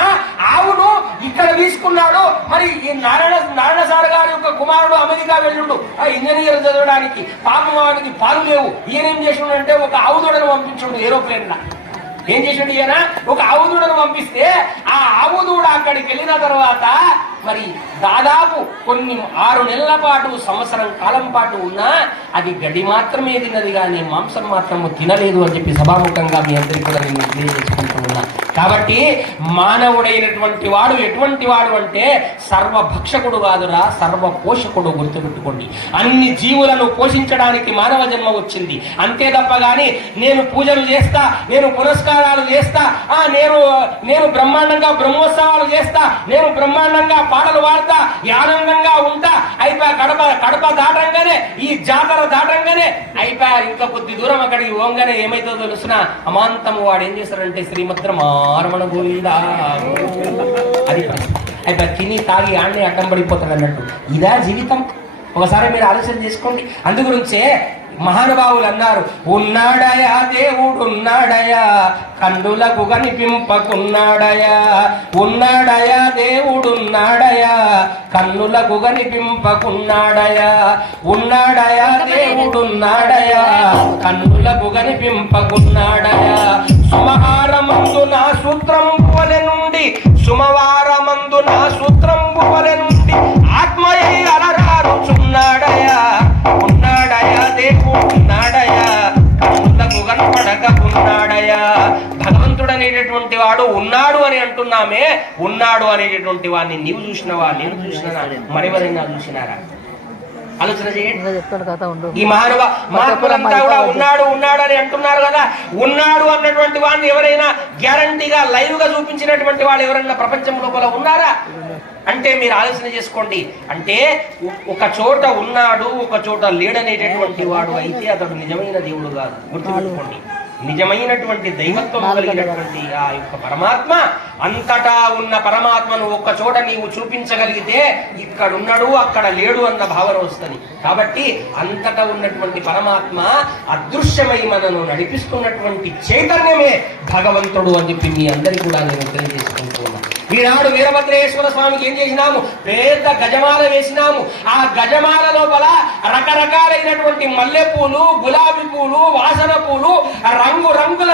అవును, ఇక్కడ తీసుకున్నాడు. మరి ఈ నారాయణ సార్ గారి యొక్క కుమారుడు అమెరికా వెళ్ళుండు ఆ ఇంజనీర్ చదవడానికి. పాపం వాడికి పాలు లేవు. ఈయన ఏం చేసిండు అంటే ఒక ఆవుదూడను పంపించుండు ఏరోప్లేన్ లా. ఏం చేసిండు ఈయన? ఒక ఆవుదూడను పంపిస్తే ఆ ఆవుదూడ అక్కడికి వెళ్ళిన తర్వాత మరి దాదాపు కొన్ని 6 నెలల పాటు సంవత్సరం కాలం పాటు ఉన్నా అది గడ్డి మాత్రమే తిన్నది కానీ మాంసం మాత్రము తినలేదు అని చెప్పి సభాముఖంగా మీ అందరికీ కూడా నేను తెలియజేసుకుంటూ ఉన్నా. కాబట్టి మానవుడైనటువంటి వాడు ఎటువంటి వాడు అంటే సర్వభక్షకుడు కాదురా, సర్వ పోషకుడు. గుర్తుపెట్టుకోండి. అన్ని జీవులను పోషించడానికి మానవ జన్మ వచ్చింది. అంతే తప్ప గాని నేను పూజలు చేస్తా, నేను పురస్కారాలు చేస్తా, నేను బ్రహ్మాండంగా బ్రహ్మోత్సవాలు చేస్తా, నేను బ్రహ్మాండంగా పాటలు పాడతా, ఆనందంగా ఉంటా, అయిపోయా కడప దాటంగానే ఈ జాతర దాటంగానే అయిపోయా ఇంకా కొద్ది దూరం అక్కడికి పోగానే ఏమైతుందో తెలుసిన అమాంతము వాడు ఏం చేస్తాడంటే శ్రీమద్రమారమణ గోవిందా అది అయిపోయా తిని తాగి ఆడనే అడ్డం పడిపోతాడు అన్నట్టు. ఇదా జీవితం? ఒకసారి మీరు ఆలోచన చేసుకోండి. అందుగురించే మహానుభావులు అన్నారు, ఉన్నాడయా దేవుడున్నాడయా కన్నులకు కనిపింపకున్నాడయా, ఉన్నాడయా దేవుడున్నాడయా కన్నులకు కనిపింపకున్నాడయా, ఉన్నాడయా దేవుడున్నాడయా కన్నులకు కనిపింపకున్నాడయా. సుమహారమందు నా సూత్రంబు వలె నుండి, సుమవారమందు నా సూత్రంబు వలె నుండి ఆత్మయై అలరారుచున్నాడయా, ఉన్నాడయా దేవుడున్నాడయా కన్నులకు కనపడక ఉన్నాడయా. భగవంతుడు అనేటటువంటి వాడు ఉన్నాడు అని అంటున్నామే, ఉన్నాడు అనేటటువంటి వాడిని నీవు చూసినవా, నేను చూసినా, మరెవరైనా చూసినారా? ఆలోచన చేయండి. ఈ మహాత్ములంతా కూడా ఉన్నాడు ఉన్నాడు అని అంటున్నారు కదా. ఉన్నాడు అన్నటువంటి వాడిని ఎవరైనా గ్యారంటీగా లైవ్ గా చూపించినటువంటి వాళ్ళు ఎవరైనా ప్రపంచం లోపల ఉన్నారా అంటే మీరు ఆలోచన చేసుకోండి. అంటే ఒక చోట ఉన్నాడు, ఒక చోట లేడనేటటువంటి వాడు అయితే అతడు నిజమైన దేవుడు కాదు. గుర్తుపెట్టుకోండి. నిజమైనటువంటి దైవత్వం కలిగినటువంటి ఆ యొక్క పరమాత్మ, అంతటా ఉన్న పరమాత్మను ఒక్క చోట నీవు చూపించగలిగితే ఇక్కడున్నాడు అక్కడ లేడు అన్న భావన వస్తుంది. కాబట్టి అంతటా ఉన్నటువంటి పరమాత్మ అదృశ్యమై మనను నడిపిస్తున్నటువంటి చైతన్యమే భగవంతుడు అని చెప్పి మీ అందరికీ కూడా నేను తెలియజేసుకుంటూ ఉన్నాను. ఈనాడు వీరభద్రేశ్వర స్వామికి ఏం చేసినాము? పెద్ద గజమాల వేసినాము. ఆ గజమాల లోపల రకరకాలైనటువంటి మల్లె పూలు, గులాబీ పూలు, వాసన పూలు, రంగు రంగుల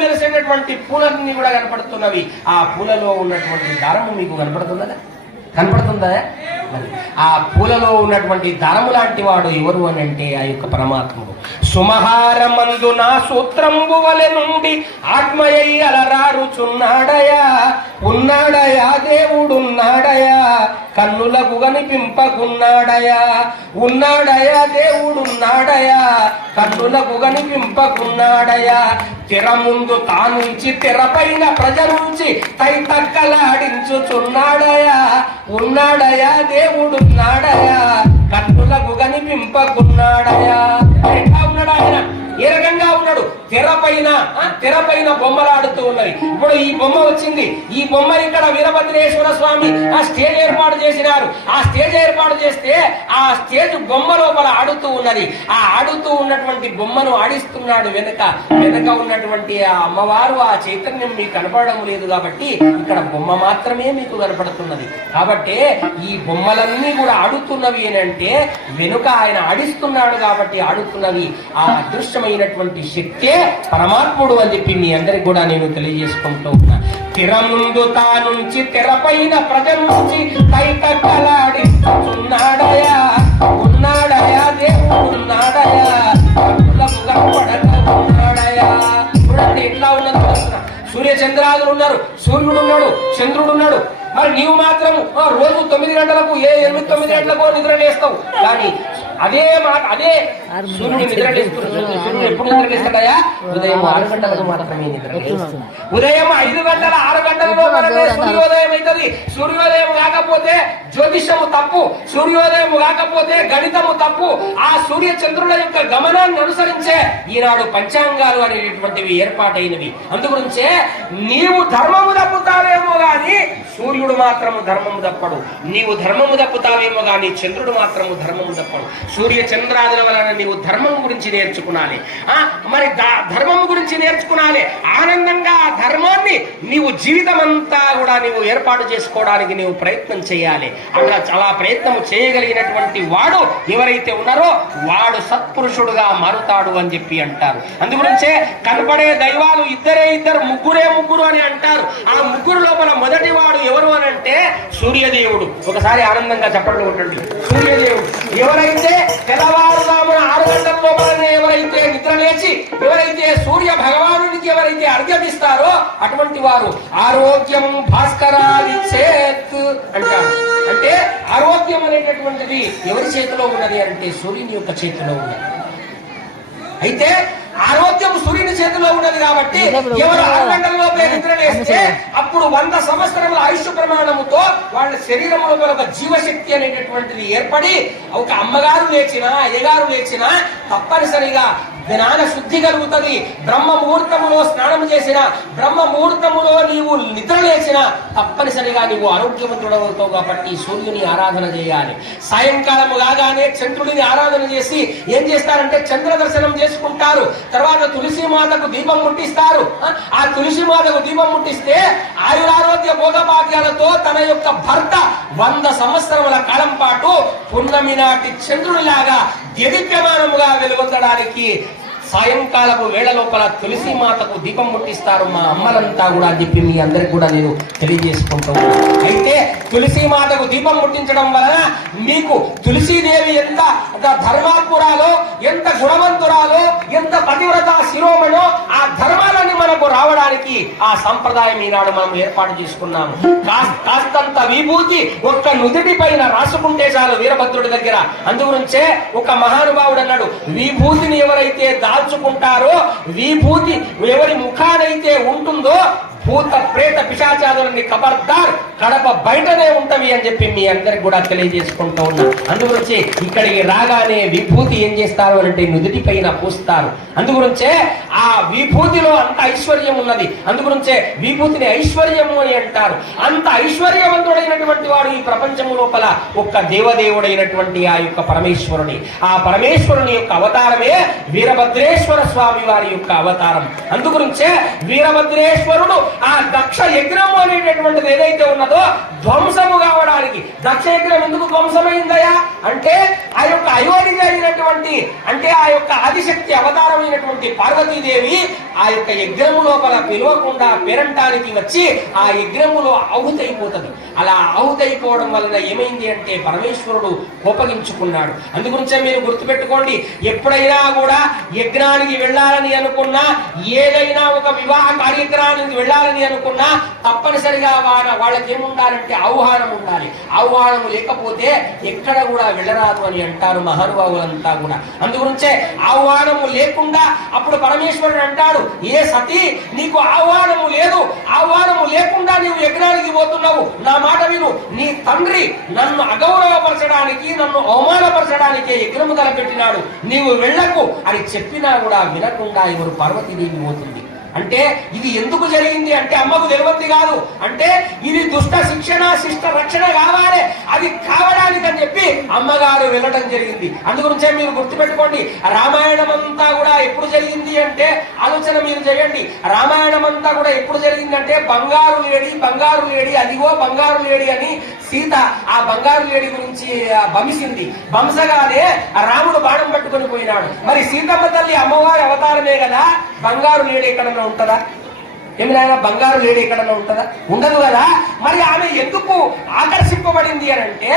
మెరసేటటువంటి పూలన్నీ కూడా కనపడుతున్నవి. ఆ పూలలో ఉన్నటువంటి దారము మీకు కనపడుతుందా? ఆ పూలలో ఉన్నటువంటి దారము లాంటి వాడు ఎవరు అని అంటే ఆ యొక్క పరమాత్ముడు. సుమహారమందు నా సూత్రంబు వలె నుండి ఆత్మయై అలరారుచున్నాడయా, ఉన్నాడయా దేవుడున్నాడయా కన్నులకు కనిపింపకున్నాడయా, ఉన్నాడయా దేవుడున్నాడయా కన్నులకు కనిపింపకున్నాడయా. తెర ముందు తానుంచి తెరపైన ప్రజలుంచి తైతక్కలాడించుచున్నాడయా, ఉన్నాడయా దేవుడున్నాడయా కన్నులకు కనిపింపకున్నాడయా. ఎట్లా ఉన్నాడు ఆయన? ఏ రకంగా ఉన్నాడు? తెరపైన బొమ్మలాడుతూ ఉన్నది. ఇప్పుడు ఈ బొమ్మ వచ్చింది. ఈ బొమ్మ ఇక్కడ వీరభద్రేశ్వర స్వామి ఆ స్టేజ్ ఏర్పాటు చేసినారు. ఆ స్టేజ్ ఏర్పాటు చేస్తే ఆ స్టేజ్ బొమ్మ లోపల ఆడుతూ ఉన్నది. ఆ ఆడుతూ ఉన్నటువంటి బొమ్మను ఆడిస్తున్నాడు. వెనక ఉన్నటువంటి ఆ అమ్మవారు, ఆ చైతన్యం మీకు కనపడడం లేదు కాబట్టి ఇక్కడ బొమ్మ మాత్రమే మీకు కనపడుతున్నది. కాబట్టి ఈ బొమ్మలన్నీ కూడా ఆడుతున్నవి అని అంటే వెనుక ఆయన ఆడిస్తున్నాడు కాబట్టి ఆడుతున్నవి. ఆ అదృశ్యమైనటువంటి శక్తే పరమాత్ముడు అని చెప్పి మీ అందరికి కూడా నేను తెలియజేసుకుంటూ ఉన్నా. తెర ముందు తానుంచి తెరపైన ప్రజలుంచి తైతక్కలాడిస్తున్నాడయా, ఉన్నాడయా దేవుడున్నాడయా కన్నులకు కనపడకున్నాడయా. చూడండి ఎట్లా ఉన్నది. సూర్య చంద్రాదులు ఉన్నారు, సూర్యుడు ఉన్నాడు, చంద్రుడు ఉన్నాడు. మరి నీవు మాత్రం రోజు 9 గంటలకు 8-9 గంటలకు నిద్ర లేస్తావు. కానీ అదే సూర్యుడు నిద్ర లేస్తున్నాడు. సూర్యుడు ఎప్పుడు నిద్ర లేస్తాడయా? ఉదయం 6 గంటలకు మాత్రమే నిద్ర లేస్తాడు. ఉదయం 5 గంటల 6 గంటలలో సూర్యోదయం అవుతుంది. సూర్యోదయం కాకపోతే జ్యోతిషము తప్పు, సూర్యోదయం కాకపోతే గణితము తప్పు. ఆ సూర్య చంద్రుల యొక్క గమనాన్ని అనుసరించే ఈనాడు పంచాంగాలు అనేటువంటివి ఏర్పాటైనవి. అందుగురించే నీవు ధర్మము తప్పుతావేమో గాని సూర్యుడు మాత్రము ధర్మము తప్పడు. నీవు ధర్మము తప్పుతావేమో కానీ చంద్రుడు మాత్రము ధర్మము తప్పడు. సూర్య చంద్రాదుల వలన నీవు ధర్మం గురించి నేర్చుకునాలి. మరి ధర్మం గురించి నేర్చుకునాలి. ఆనందంగా ఆ ధర్మాన్ని నీవు జీవితం అంతా కూడా నీవు ఏర్పాటు చేసుకోవడానికి నీవు ప్రయత్నం చేయాలి. అట్లా చాలా ప్రయత్నం చేయగలిగినటువంటి వాడు ఎవరైతే ఉన్నారో వాడు సత్పురుషుడుగా మారుతాడు అని చెప్పి అంటారు. అందుగురించే కనపడే దైవాలు ఇద్దరే ఇద్దరు, ముగ్గురే ముగ్గురు అని అంటారు. ఆ ముగ్గురు లోపల మొదటి వాడు ఎవరు అని అంటే సూర్యదేవుడు. ఒకసారి ఆనందంగా చెప్పండి కొట్టండి. సూర్యదేవుడు ఎవరైతే తెల్లవారుజామున 6 గంటల లోపలనే ఎవరైతే నిద్ర లేచి ఎవరైతే సూర్య భగవానుడికి ఎవరైతే అర్ఘ్యమిస్తారో అటువంటి వారు ఆరోగ్యం భాస్కరాదిచ్చేత్ అంటారు. అంటే ఆరోగ్యం అనేటటువంటిది ఎవరి చేతిలో ఉన్నది అంటే సూర్యుని యొక్క చేతిలో ఉన్నది. అయితే ఆరోగ్యం సూర్యుని చేతిలో ఉన్నది కాబట్టి ఎవరు 6 గంటల్లో నిద్ర లేస్తే అప్పుడు 100 సంవత్సరముల ఆయుష్ ప్రమాణముతో వాళ్ళ శరీరంలో ఒక జీవశక్తి అనేటటువంటిది ఏర్పడి ఒక అమ్మగారు లేచినా అయ్యగారు లేచినా తప్పనిసరిగా జ్ఞాన శుద్ధి కలుగుతుంది. బ్రహ్మ ముహూర్తములో స్నానం చేసిన, బ్రహ్మ ముహూర్తములో నీవు నిద్ర లేచిన తప్పనిసరిగా నీవు ఆరోగ్యవంతుడవుతావు. కాబట్టి సూర్యుని ఆరాధన చేయాలి. సాయంకాలము కాగానే చంద్రుడిని ఆరాధన చేసి ఏం చేస్తారంటే చంద్ర దర్శనం చేసుకుంటారు. తర్వాత తులసి మాతకు దీపం ముట్టిస్తారు. ఆ తులసి మాతకు దీపం ముట్టిస్తే ఆయురారోగ్య భోగభాగ్యాలతో తన యొక్క భర్త 100 సంవత్సరముల కాలం పాటు పున్నమి నాటి చంద్రునిలాగా దేదీప్యమానముగా వెలుగొందడానికి సాయంకాలపు వేళ లోపల తులసి మాతకు దీపం ముట్టిస్తారు మా అమ్మలంతా కూడా అని చెప్పి మీ అందరికి కూడా నేను తెలియజేసుకుంటూ ఉన్నాను. అయితే తులసి మాతకు దీపం ముట్టించడం వలన మీకు తులసీదేవి ఎంత ధర్మాత్మురాలో, ఎంత గుణవంతురాలో, ఎంత పతివ్రత శిరోమణో ఆ ధర్మాలన్నీ మనకు రావడానికి ఆ సంప్రదాయం ఈనాడు మనం ఏర్పాటు చేసుకున్నాము. కాస్తంత విభూతి ఒక్క నుదిటి పైన రాసుకుంటే చాలు వీరభద్రుడి దగ్గర. అందుగురించే ఒక మహానుభావుడు అన్నాడు, విభూతిని ఎవరైతే దాల్చుకుంటారో, విభూతి ఎవరి ముఖానైతే ఉంటుందో భూత ప్రేత పిశాచాదులని ఖబర్దార్ కడప బయటనే ఉంటవి అని చెప్పి మీ అందరికి కూడా తెలియజేసుకుంటూ ఉన్నా. అందుగురించే ఇక్కడికి రాగానే విభూతి ఏం చేస్తారు అంటే నుదుటి పైన పూస్తారు. అందుగురించే ఆ విభూతిలో అంత ఐశ్వర్యం ఉన్నది. అందుగురించే విభూతిని ఐశ్వర్యము అని అంటారు. అంత ఐశ్వర్యవంతుడైనటువంటి వాడు ఈ ప్రపంచము లోపల ఒక్క దేవదేవుడైనటువంటి ఆ యొక్క పరమేశ్వరుని, ఆ పరమేశ్వరుని యొక్క అవతారమే వీరభద్రేశ్వర స్వామి వారి యొక్క అవతారం. అందుగురించే వీరభద్రేశ్వరుడు ఆ దక్ష యజ్ఞము అనేటటువంటిది ఏదైతే ఉన్నదో ధ్వంసము కావడానికి, దక్ష యజ్ఞం ఎందుకు ధ్వంసమైందయా అంటే ఆ యొక్క అయోనిజ అయినటువంటి అంటే ఆ యొక్క ఆదిశక్తి అవతారమైనటువంటి పార్వతీదేవి ఆ యొక్క యజ్ఞము లోపల పిలవకుండా పేరంటానికి వచ్చి ఆ యజ్ఞములో ఆహుతైపోతుంది. అలా ఆహుతైపోవడం వలన ఏమైంది అంటే పరమేశ్వరుడు కోపగించుకున్నాడు. అందుగురించే మీరు గుర్తుపెట్టుకోండి, ఎప్పుడైనా కూడా యజ్ఞానికి వెళ్ళాలని అనుకున్నా, ఏదైనా ఒక వివాహ కార్యక్రమానికి వెళ్ళాలని అనుకున్నా తప్పనిసరిగా వాళ్ళకి ఏముండాలంటే ఆహ్వానం ఉండాలి. ఆహ్వానము లేకపోతే ఎక్కడ కూడా వెళ్ళరాదు అని అంటారు మహానుభావులంతా కూడా. అందుగురించే ఆహ్వానము లేకుండా అప్పుడు పరమేశ్వరుడు అంటాడు, ఏ సతీ నీకు ఆహ్వానము లేదు, ఆహ్వానము లేకుండా నీవు యజ్ఞానికి పోతున్నావు, నా మాట విను. నీ తండ్రి నన్ను అగౌరవపరచడానికి, నన్ను అవమానపరచడానికే యజ్ఞము తలపెట్టినాడు, నీవు వెళ్ళకు అని చెప్పినా కూడా వినకుండా ఎవరు పార్వతీదేవి పోతుంది. అంటే ఇది ఎందుకు జరిగింది అంటే అమ్మకు తెలియదు కాదు, అంటే ఇది దుష్ట శిక్షణ శిష్ట రక్షణ కావాలి, అది కావడానికి అని చెప్పి అమ్మగారు వెళ్ళడం జరిగింది. అందుగురించే మీరు గుర్తుపెట్టుకోండి, రామాయణం అంతా కూడా ఎప్పుడు జరిగింది అంటే ఆలోచన మీరు చేయండి. రామాయణం అంతా కూడా ఎప్పుడు జరిగిందంటే బంగారు లేడి అదిగో బంగారు లేడి అని సీత ఆ బంగారు లేడి గురించి బంసింది. బంసగానే రాముడు బాణం పట్టుకొని పోయినాడు. మరి సీతమ్మ తల్లి అమ్మవారి అవతారమే కదా, బంగారు లేడి ఎక్కడన్నా ఉంటుందా? ఏమినైనా బంగారు లేడి ఎక్కడన్నా ఉంటుందా? ఉండదు కదా. మరి ఆమె ఎందుకు ఆకర్షింపబడింది అని అంటే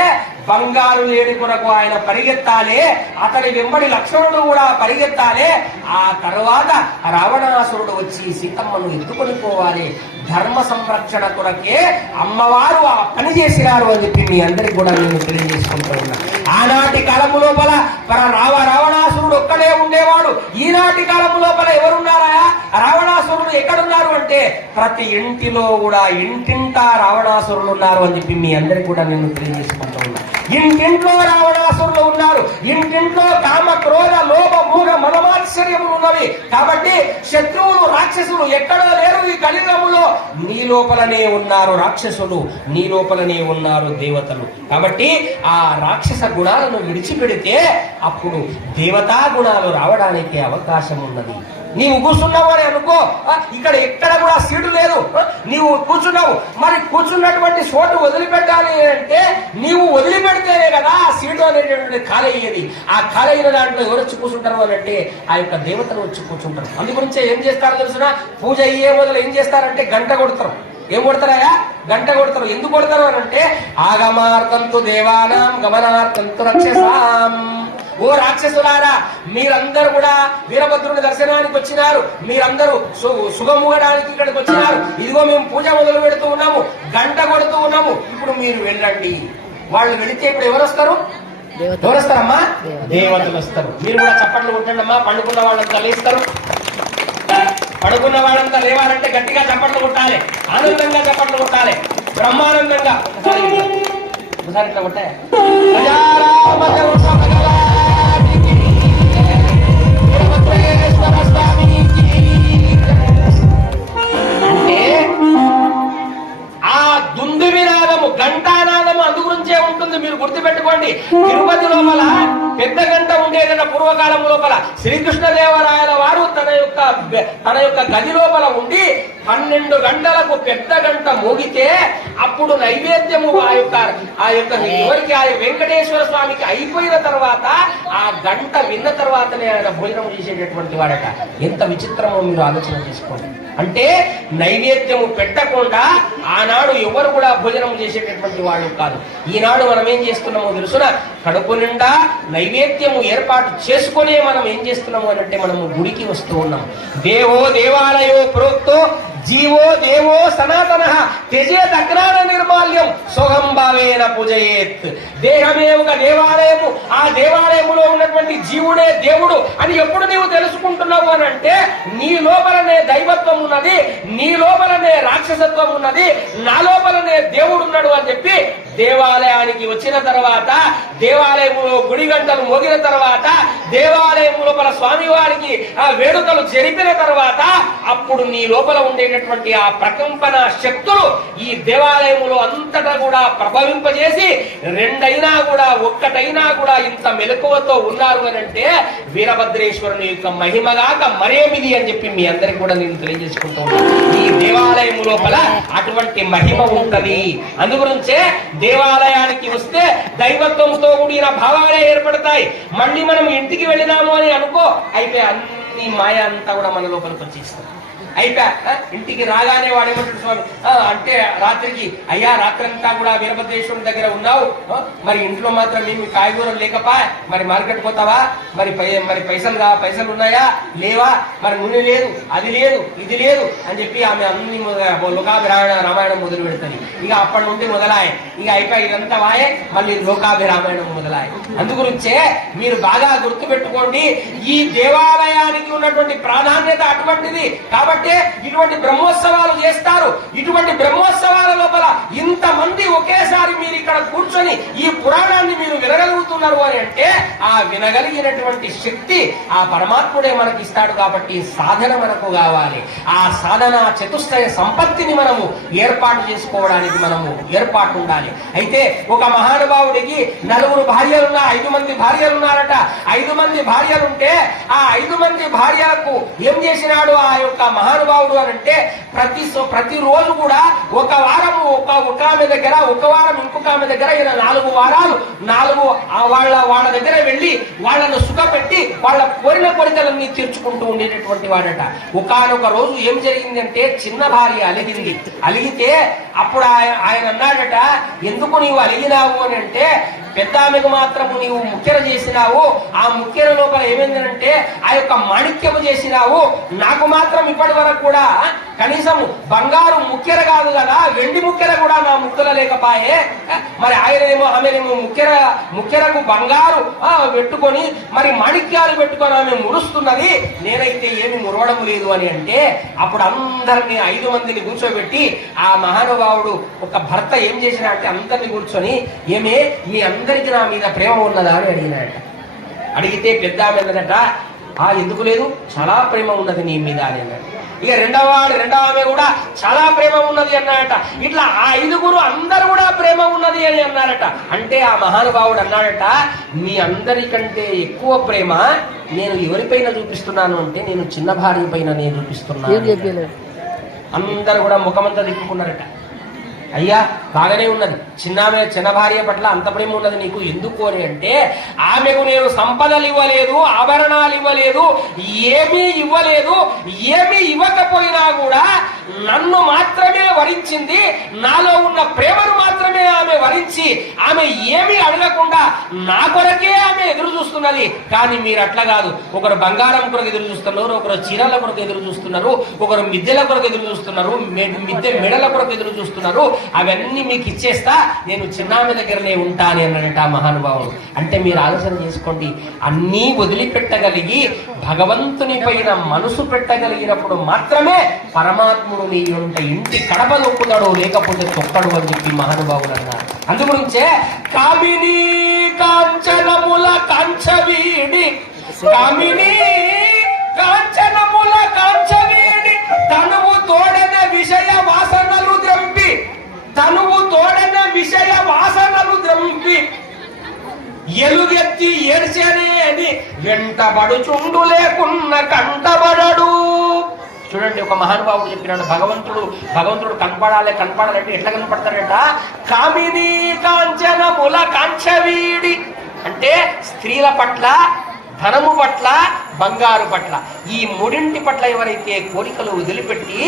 బంగారు లేడి కొరకు ఆయన పరిగెత్తాలి, అతని వెంబడి లక్ష్మణుడు కూడా పరిగెత్తాలి. ఆ తర్వాత రావణాసురుడు వచ్చి సీతమ్మను ఎత్తుకొని పోవాలి. ధర్మ సంరక్షణ కొరకే అమ్మవారు ఆ పని చేసినారు అని చెప్పి మీ అందరికి కూడా నేను తెలియజేసుకుంటూ ఉన్నా. ఆనాటి కాలము లోపల రావణాసురుడు ఒక్కడే ఉండేవాడు. ఈనాటి కాలము లోపల ఎవరున్నారా? రావణాసురుడు ఎక్కడున్నారు అంటే ప్రతి ఇంటిలో కూడా ఇంటింటా రావణాసురులు ఉన్నారు అని చెప్పి మీ అందరికి కూడా నేను తెలియజేసుకుంటూ ఉన్నా. ఇంటింట్లో రావణాసురులు ఉన్నారు, ఇంటింట్లో కామ క్రోధ లోభ మూఢ మనమాశ్చర్యములు ఉన్నవి. కాబట్టి శత్రువులు రాక్షసులు ఎక్కడో లేరు ఈ కలియుగములో. నీ లోపలనే ఉన్నారు రాక్షసులు, నీ లోపలనే ఉన్నారు దేవతలు. కాబట్టి ఆ రాక్షస గుణాలను విడిచిపెడితే అప్పుడు దేవతా గుణాలు రావడానికి అవకాశం ఉన్నది. నీవు కూర్చున్నావు అని అనుకో, ఇక్కడ ఎక్కడ కూడా సీటు లేదు, నీవు కూర్చున్నావు. మరి కూర్చున్నటువంటి చోటు వదిలిపెట్టాలి అంటే నీవు వదిలిపెడితేనే కదా ఆ సీటు అనేటటువంటి ఖాళీ అయ్యేది. ఆ ఖాళీ అయిన దాంట్లో ఎవరు వచ్చి కూర్చుంటారు అని అంటే ఆ యొక్క దేవతలు వచ్చి కూర్చుంటారు. అందుగురించే ఏం చేస్తారో తెలుసిన, పూజ అయ్యే మొదలు ఏం చేస్తారంటే గంట కొడతారు. ఏం కొడతారా? గంట కొడతారు. ఎందుకు కొడతారు అని అంటే ఆగమార్థంతు దేవానాం గమనార్థంతు రక్షసాం. ఓ రాక్షసులారా, మీరందరూ కూడా వీరభద్రుని దర్శనానికి వచ్చినారు, మీరందరూ సుగముగడానికి ఇక్కడికి వచ్చినారు. ఇదిగో మేము పూజ మొదలు పెడుతూ ఉన్నాము, గంట కొడుతూ ఉన్నాము, ఇప్పుడు మీరు వెళ్ళండి. వాళ్ళు వెళితే ఇప్పుడు ఎవరు వస్తారు? ఎవరు వస్తారమ్మా? దేవతలు వస్తారు. మీరు కూడా చప్పట్లు కొట్టండి అమ్మా. పండుకున్న వాళ్ళంతా లేస్తారు. పడుకున్న వాళ్ళంతా లేవాలంటే గట్టిగా చప్పట్లు కొట్టాలి, ఆనందంగా చప్పట్లు కొట్టాలి, బ్రహ్మానందంగా. ఒకసారి ఇట్లా కొట్టే అంటే ఆ దుందు వినాదము, ఘంటానాదము అందు గురించే ఉంటుంది. మీరు గుర్తుపెట్టుకోండి, తిరుపతి లోపల పెద్ద గంట ఉండేదన్న పూర్వకాలం లోపల శ్రీకృష్ణదేవరాయల వారు తన యొక్క గది లోపల ఉండి 12 గంటలకు పెద్ద గంట మోగితే అప్పుడు నైవేద్యము ఆ యొక్క ఎవరికి, ఆ వెంకటేశ్వర స్వామికి అయిపోయిన తర్వాత ఆ గంట విన్న తర్వాతనే ఆయన భోజనం చేసేటటువంటి వాడట. ఎంత విచిత్రమో మీరు ఆలోచన చేసుకోండి. అంటే నైవేద్యము పెట్టకుండా ఆనాడు ఎవరు కూడా భోజనం చేసేటటువంటి వాళ్ళు కాదు. ఈనాడు మనం ఏం చేస్తున్నామో తెలుసునా, కడుపు నిండా నైవేద్యము ఏర్పాటు చేసుకునే మనం ఏం చేస్తున్నాము అని అంటే మనము గుడికి వస్తూ ఉన్నాం. దేవో దేవాలయో ప్రోక్తో జీవో దేవో సనాతన త్యజేత్ అజ్ఞాన నిర్మాల్యం సోహం భావేన పూజయేత్. దేహమే ఒక దేవాలయము, ఆ దేవాలయములో ఉన్నటువంటి జీవుడే దేవుడు అని ఎప్పుడు నీవు తెలుసుకుంటున్నావు అని అంటే నీ లోపలనే దైవత్వం ఉన్నది, నీ లోపలనే రాక్షసత్వం ఉన్నది, నా లోపలనే దేవుడు ఉన్నాడు అని చెప్పి దేవాలయానికి వచ్చిన తర్వాత, దేవాలయములో గుడి గంటలు మోగిన తర్వాత, దేవాలయం లోపల స్వామివారికి ఆ వేడుకలు జరిపిన తర్వాత అప్పుడు నీ లోపల ఉండేటటువంటి ఆ ప్రకంపన శక్తులు ఈ దేవాలయములో అంతటా కూడా ప్రభవింపజేసి రెండైనా కూడా ఒక్కటైనా కూడా ఇంత మెలకువతో ఉన్నారు అని అంటే వీరభద్రేశ్వరుని యొక్క మహిమగాక మరేమిది అని చెప్పి మీ అందరికి కూడా నేను తెలియజేసుకుంటూ ఉన్నాను. ఈ దేవాలయం లోపల అటువంటి మహిమ ఉంటది. అందుగురించే దేవాలయానికి వస్తే దైవత్వంతో కూడిన భావాలే ఏర్పడతాయి. మళ్ళీ మనం ఇంటికి వెళ్ళినాము అని అనుకో, అయితే అన్ని మాయ అంతా కూడా మన లోపలికి వచ్చేస్తాం. అయిపోయా ఇంటికి రాగానే వాడు ఏమంటాడు స్వామి అంటే రాత్రికి, అయ్యా రాత్రంతా కూడా వీరభద్రేశ్వరుని దగ్గర ఉన్నావు, మరి ఇంట్లో మాత్రం ఏమి కాయగూరలు లేకపా, మరి మార్కెట్ పోతావా, మరి పైసలు ఉన్నాయా లేవా, మరి నూనె లేదు, అది లేదు, ఇది లేదు అని చెప్పి ఆమె అన్ని రామాయణం మొదలు పెడతాయి. ఇక అప్పటి నుండి మొదలాయి, ఇక అయిపోయి ఇదంతా వాయే, మళ్ళీ లోకాభిరామాయణం మొదలాయి. అందుగురించే మీరు బాగా గుర్తు పెట్టుకోండి, ఈ దేవాలయానికి ఉన్నటువంటి ప్రాధాన్యత అటువంటిది. కాబట్టి ఇటువంటి బ్రహ్మోత్సవాలు చేస్తారు. ఇటువంటి బ్రహ్మోత్సవాల లోపల ఇంతమంది ఒకేసారి మీరు ఇక్కడ కూర్చొని ఈ పురాణాన్ని మీరు వినగలుగుతున్నారు అని అంటే ఆ వినగలిగినటువంటి శక్తి ఆ పరమాత్ముడే మనకి ఇస్తాడు. కాబట్టి సాధన మనకు కావాలి. ఆ సాధన చతుష్టయ సంపత్తిని మనము ఏర్పాటు చేసుకోవడానికి మనము ఏర్పాటు ఉండాలి. అయితే ఒక మహానుభావుడికి 4 భార్యలున్నా 5 మంది భార్యలున్నారట. 5 మంది భార్యలుంటే ఆ 5 మంది భార్యలకు ఏం చేసినాడు ఆ యొక్క మహానుభావుడు అని అంటే ప్రతిరోజు కూడా ఒక వారం ఒక ఆమె దగ్గర, ఒక వారం ఇంకొక ఆమె దగ్గర, ఇలా 4 వారాలు వాళ్ళ దగ్గర వెళ్ళి వాళ్ళను సుఖపెట్టి వాళ్ళ కోరికలన్నీ తీర్చుకుంటూ ఉండేటటువంటి వాడట. ఒకానొక రోజు ఏం జరిగిందంటే చిన్న భార్య అలిగింది. అలిగితే అప్పుడు ఆయన అన్నాడట, ఎందుకు నీవు అలిగినావు అని అంటే పెద్ద ఆమెకు మాత్రము నీవు ముఖ్యర చేసినావు, ఆ ముఖ్యర లోపల ఏమైందంటే ఆ యొక్క మాణిక్యము చేసినావు, నాకు మాత్రం ఇప్పటి వరకు కూడా కనీసం బంగారు ముక్కెర కాదు కదా, వెండి ముక్కెర కూడా నా ముక్కల లేకపాయే. మరి ఆయనేమో ఆమెనేమో ముక్కెరకు బంగారు పెట్టుకొని మరి మాణిక్యాలు పెట్టుకొని ఆమె మురుస్తున్నది, నేనైతే ఏమి మురవడం లేదు అని అంటే, అప్పుడు అందరినీ 5 మందిని కూర్చోబెట్టి ఆ మహానుభావుడు ఒక భర్త ఏం చేసినా అంటే అందరినీ కూర్చొని, ఏమే మీ అందరికి నా మీద ప్రేమ ఉన్నదా అని అడిగినాడట. అడిగితే పెద్ద ఆమె అన్నదట, ఎందుకు లేదు, చాలా ప్రేమ ఉన్నది నీ మీద అని అన్నాడు. ఇక రెండవ ఆమె కూడా చాలా ప్రేమ ఉన్నది అన్నాడట. ఇట్లా ఆ 5గురు అందరూ కూడా ప్రేమ ఉన్నది అని అన్నారట. అంటే ఆ మహానుభావుడు అన్నాడట, మీ అందరికంటే ఎక్కువ ప్రేమ నేను ఎవరిపైన చూపిస్తున్నాను అంటే, నేను చిన్న భార్య పైన నేను చూపిస్తున్నాను. అందరూ కూడా ముఖమంతా తిప్పుకున్నారట. అయ్యా బాగానే ఉన్నది, చిన్న భార్య పట్ల అంత ప్రేమ ఉన్నది నీకు, ఎందుకు అని అంటే, ఆమెకు నేను సంపదలు ఇవ్వలేదు, ఆభరణాలు ఇవ్వలేదు, ఏమీ ఇవ్వలేదు. ఏమీ ఇవ్వకపోయినా కూడా నన్ను మాత్రమే వరించింది, నాలో ఉన్న ప్రేమను మాత్రమే ఆమె వరించి, ఆమె ఏమీ అడగకుండా నా కొరకే ఆమె ఎదురు చూస్తున్నది. కానీ మీరు అట్లా కాదు, ఒకరు బంగారం కొరకు ఎదురు చూస్తున్నారు, ఒకరు చీరల కొరకు ఎదురు చూస్తున్నారు, ఒకరు మిద్దెల కొరకు ఎదురు చూస్తున్నారు, మిద్దె మెడల కొరకు ఎదురు చూస్తున్నారు. అవన్నీ మీకు ఇచ్చేస్తా, నేను చిన్నామె దగ్గరనే ఉంటాను అన్నట మహానుభావుడు. అంటే మీరు ఆలోచన చేసుకోండి, అన్నీ వదిలిపెట్టగలిగి భగవంతుని పైన మనసు పెట్టగలిగినప్పుడు మాత్రమే పరమాత్ముడు నీ ఇంటి కడప నొక్కుతాడు, లేకపోతే తొక్కడు అని చెప్పి మహానుభావులు అన్నారు. అందుగురించే కామిని కాంచనముల కాంచవీడి, కామిని కాంచనముల కాంచవీడి, తనువు తోడన విషయ వాసనలు ద్రంపి, తనువు తోడన విషయ వాసనలు ద్రంపి, ఎలుగెత్తి ఏడ్చనేది వెంటబడుచుండు లేకున్న కంటబడడు. చూడండి, ఒక మహానుభావుడు చెప్పినాడు, భగవంతుడు కనపడాలంటే ఎట్లా కనపడతాడట, కామిని కాంచనముల కాంచవీడి అంటే స్త్రీల పట్ల, ధనము పట్ల, బంగారు పట్ల, ఈ మూడింటి పట్ల ఎవరైతే కోరికలు వదిలిపెట్టి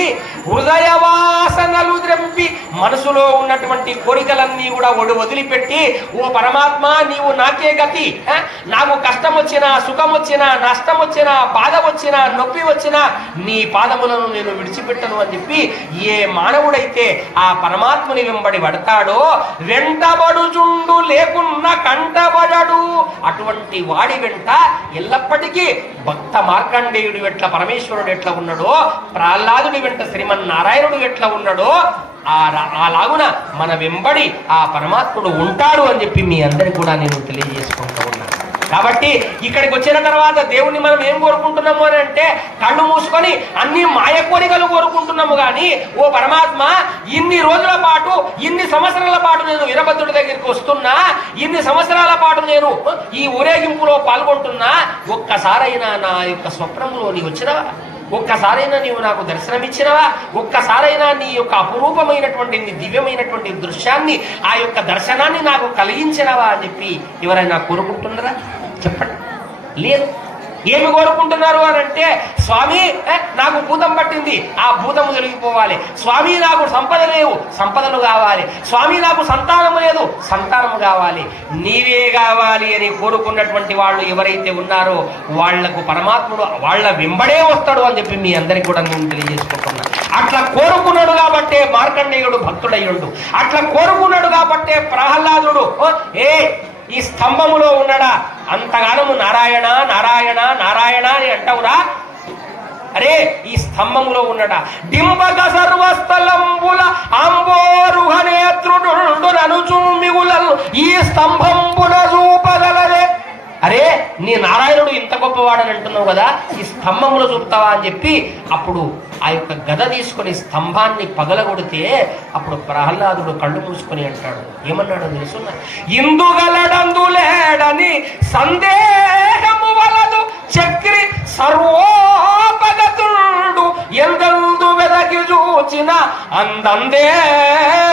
హృదయ వాసనలు ద్రంపి, మనసులో ఉన్నటువంటి కోరికలన్నీ కూడా వదిలిపెట్టి, ఓ పరమాత్మ నీవు నాకే గతి, నాకు కష్టం వచ్చినా, సుఖం వచ్చినా, నష్టం వచ్చినా, బాధ వచ్చినా, నొప్పి వచ్చినా నీ పాదములను నేను విడిచిపెట్టను అని చెప్పి ఏ మానవుడైతే ఆ పరమాత్ముని వెంబడి పడతాడో వెంటబడుచుండు లేకున్న కంటబడడు. అటువంటి వాడి వెంట ఎల్లప్పటికీ భక్త మార్కండేయుడు ఎట్లా పరమేశ్వరుడు ఎట్లా ఉన్నాడో, ప్రహ్లాదుడి వెంట శ్రీమన్నారాయణుడు ఎట్లా ఉన్నాడో, అలాగున మన వెంబడి ఆ పరమాత్ముడు ఉంటాడు అని చెప్పి మీ అందరికి కూడా నేను తెలియజేసుకుంటూ ఉన్నాను. కాబట్టి ఇక్కడికి వచ్చిన తర్వాత దేవుణ్ణి మనం ఏం కోరుకుంటున్నాము అని అంటే, కళ్ళు మూసుకొని అన్ని మాయ కోరికలు కోరుకుంటున్నాము. కానీ ఓ పరమాత్మ, ఇన్ని రోజుల పాటు, ఇన్ని సంవత్సరాల పాటు నేను వీరభద్రుడి దగ్గరికి వస్తున్నా, ఇన్ని సంవత్సరాల పాటు నేను ఈ ఊరేగింపులో పాల్గొంటున్నా, ఒక్కసారైనా నా యొక్క స్వప్నంలో నీవు వచ్చినవా? ఒక్కసారైనా నీవు నాకు దర్శనమిచ్చినవా? ఒక్కసారైనా నీ యొక్క అపురూపమైనటువంటి, నీ దివ్యమైనటువంటి దృశ్యాన్ని, ఆ యొక్క దర్శనాన్ని నాకు కలిగించినవా అని చెప్పి ఎవరైనా కోరుకుంటున్నారా? చెప్పండి. లేదు. ఏమి కోరుకుంటున్నారు అని అంటే, స్వామి నాకు భూతం పట్టింది, ఆ భూతము తొలగిపోవాలి. స్వామి నాకు సంపద లేవు, సంపదలు కావాలి. స్వామి నాకు సంతానము లేదు, సంతానము కావాలి. నీవే కావాలి అని కోరుకున్నటువంటి వాళ్ళు ఎవరైతే ఉన్నారో వాళ్లకు పరమాత్ముడు వాళ్ళ వెంబడే వస్తాడు అని చెప్పి మీ అందరికి కూడా నేను తెలియజేసుకుంటున్నాను. అట్లా కోరుకున్నాడు కాబట్టే మార్కండేయుడు భక్తుడయ్యుండు, అట్లా కోరుకున్నాడు కాబట్టే ప్రహ్లాదుడు ఈ స్తంభములో ఉన్నాడా, అంతగానము నారాయణ నారాయణ నారాయణ అని అంటావురా, అరే ఈ స్తంభములో ఉన్నాడా, డింబక సర్వస్థలంబుల అంబోరుహ నేత్రుడు ననుచుమిగులను ఈ స్తంభంబున చూపగలదే. అరే నీ నారాయణుడు ఇంత గొప్పవాడని అంటున్నావు కదా, ఈ స్తంభములో చూపుతావా అని చెప్పి అప్పుడు ఆ యొక్క గద తీసుకొని స్తంభాన్ని పగలగొడితే అప్పుడు ప్రహ్లాదుడు కళ్ళు మూసుకొని అంటాడు, ఏమన్నాడు తెలుసున్నా, ఇందుగలడందులేడని సందేహము వలదు చక్రి సర్వోపగతుడు ఎందు వెదకి చూచిన అందందే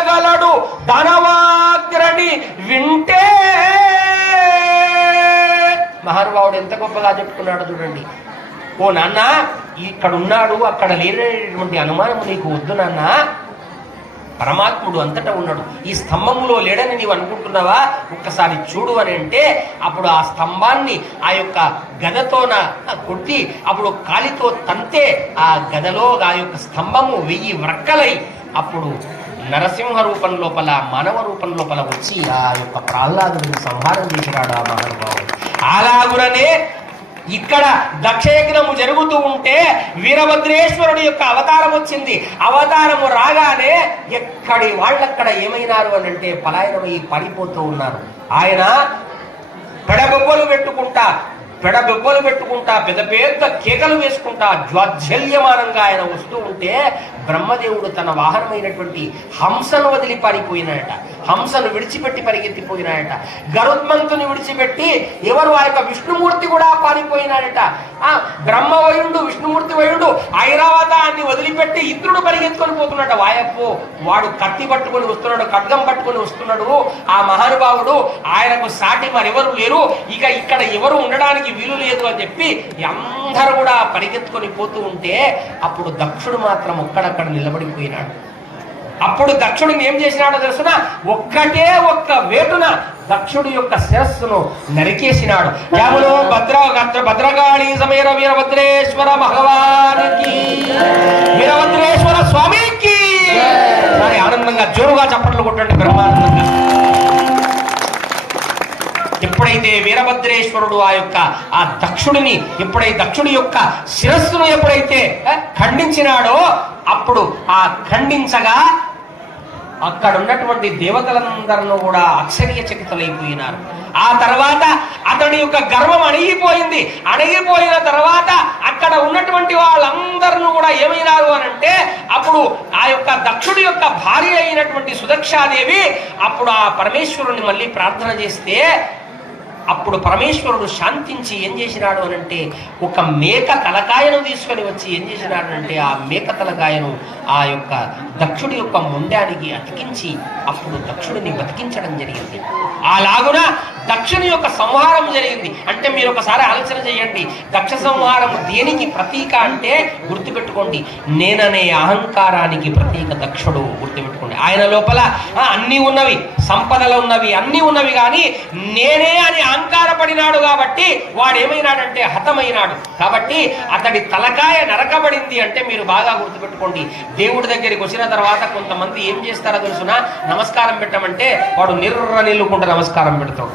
గలడు ధనవాగ్రని వింటే. మహానుభావుడు ఎంత గొప్పగా చెప్పుకున్నాడు చూడండి. ఓ నాన్న, ఇక్కడ ఉన్నాడు అక్కడ లేనటువంటి అనుమానం నీకు వద్దు నాన్న, పరమాత్ముడు అంతటా ఉన్నాడు. ఈ స్తంభములో లేడని నీవు అనుకుంటున్నావా? ఒక్కసారి చూడు అని అంటే అప్పుడు ఆ స్తంభాన్ని ఆ యొక్క గదతోన కొట్టి అప్పుడు కాలితో తంతే ఆ గదలో ఆ యొక్క స్తంభము 1000 వ్రక్కలై అప్పుడు నరసింహ రూపం లోపల మానవ రూపం లోపల వచ్చి ఆ యొక్క ప్రహ్లాదుని సంహారం చేసినాడు ఆ మహానుభావుడు. అలాగుననే ఇక్కడ దక్షయజ్ఞము జరుగుతూ ఉంటే వీరభద్రేశ్వరుడి యొక్క అవతారం వచ్చింది. అవతారము రాగానే ఎక్కడి వాళ్ళక్కడ ఏమైనారు అని అంటే పలాయనమై పడిపోతూ ఉన్నారు. ఆయన పెడబొబ్బలు పెట్టుకుంటా పెద్ద పెద్ద కేకలు వేసుకుంటా జ్వాజ్జల్యమానంగా ఆయన వస్తూ ఉంటే బ్రహ్మదేవుడు తన వాహనమైనటువంటి హంసను వదిలి పారిపోయినాయట. హంసను విడిచిపెట్టి పరిగెత్తిపోయినాయట. గరుత్మంతుని విడిచిపెట్టి ఎవరు ఆ యొక్క విష్ణుమూర్తి కూడా పారిపోయినాడట. బ్రహ్మవయుడు విష్ణుమూర్తి వయుడు ఐరావతాన్ని వదిలిపెట్టి ఇంద్రుడు పరిగెత్తుకొని పోతున్నాడు. వాయప్పో వాడు కత్తి పట్టుకొని వస్తున్నాడు, ఖడ్గం పట్టుకొని వస్తున్నాడు. ఆ మహానుభావుడు ఆయనకు సాటి మరెవరు లేరు, ఇక ఇక్కడ ఎవరు ఉండడానికి వీలు లేదు అని చెప్పి అందరూ కూడా పరిగెత్తుకొని పోతూ ఉంటే అప్పుడు దక్షుడు మాత్రం ఒక్కడక్కడ నిలబడిపోయినాడు. అప్పుడు దక్షుడిని ఏం చేసినాడో తెలుసునా? ఒక్క వేటున దక్షుడి యొక్క శిరస్సును నరికేసినాడు. యాములో భద్రకాళి సమేర వీరభద్రేశ్వర భగవానికి, వీరభద్రేశ్వర స్వామికి ఆనందంగా జోరుగా చప్పట్లు కొట్టండి బ్రహ్మానందంగా. ఎప్పుడైతే వీరభద్రేశ్వరుడు ఆ దక్షుడిని దక్షుడి యొక్క శిరస్సును ఎప్పుడైతే ఖండించినాడో అప్పుడు ఆ ఖండించగా అక్కడ ఉన్నటువంటి దేవతలందరూ కూడా ఆశ్చర్యచకితులైపోయినారు. ఆ తర్వాత అతడి యొక్క గర్వం అణిగిపోయిన తర్వాత అక్కడ ఉన్నటువంటి వాళ్ళందరూ కూడా ఏమైనారు అని అంటే అప్పుడు ఆ యొక్క దక్షుడి యొక్క భార్య అయినటువంటి సుదక్షాదేవి అప్పుడు ఆ పరమేశ్వరుని మళ్ళీ ప్రార్థన చేస్తే అప్పుడు పరమేశ్వరుడు శాంతించి ఏం చేసినాడు అనంటే ఒక మేక తలకాయను తీసుకొని వచ్చి ఏం చేసినాడు అంటే ఆ మేక తలకాయను ఆ యొక్క దక్షుడి యొక్క ముండానికి అతికించి అప్పుడు దక్షుడిని బతికించడం జరిగింది. అలాగున దక్షుని యొక్క సంహారం జరిగింది. అంటే మీరు ఒకసారి ఆలోచన చేయండి, దక్ష సంహారం దేనికి ప్రతీక అంటే గుర్తుపెట్టుకోండి, నేననే అహంకారానికి ప్రతీక దక్షుడు. గుర్తుపెట్టుకోండి, ఆయన లోపల అన్నీ ఉన్నవి, సంపదలు ఉన్నవి, అన్నీ ఉన్నవి, కానీ నేనే అని అహంకారపడినాడు కాబట్టి వాడు ఏమైనాడంటే హతమైనాడు. కాబట్టి అతడి తలకాయ నరకబడింది అంటే మీరు బాగా గుర్తుపెట్టుకోండి. దేవుడి దగ్గరికి వచ్చిన తర్వాత కొంతమంది ఏం చేస్తారో తెలుసునా? నమస్కారం పెట్టమంటే వాడు నిల్లుకుంటూ నమస్కారం పెడతాడు.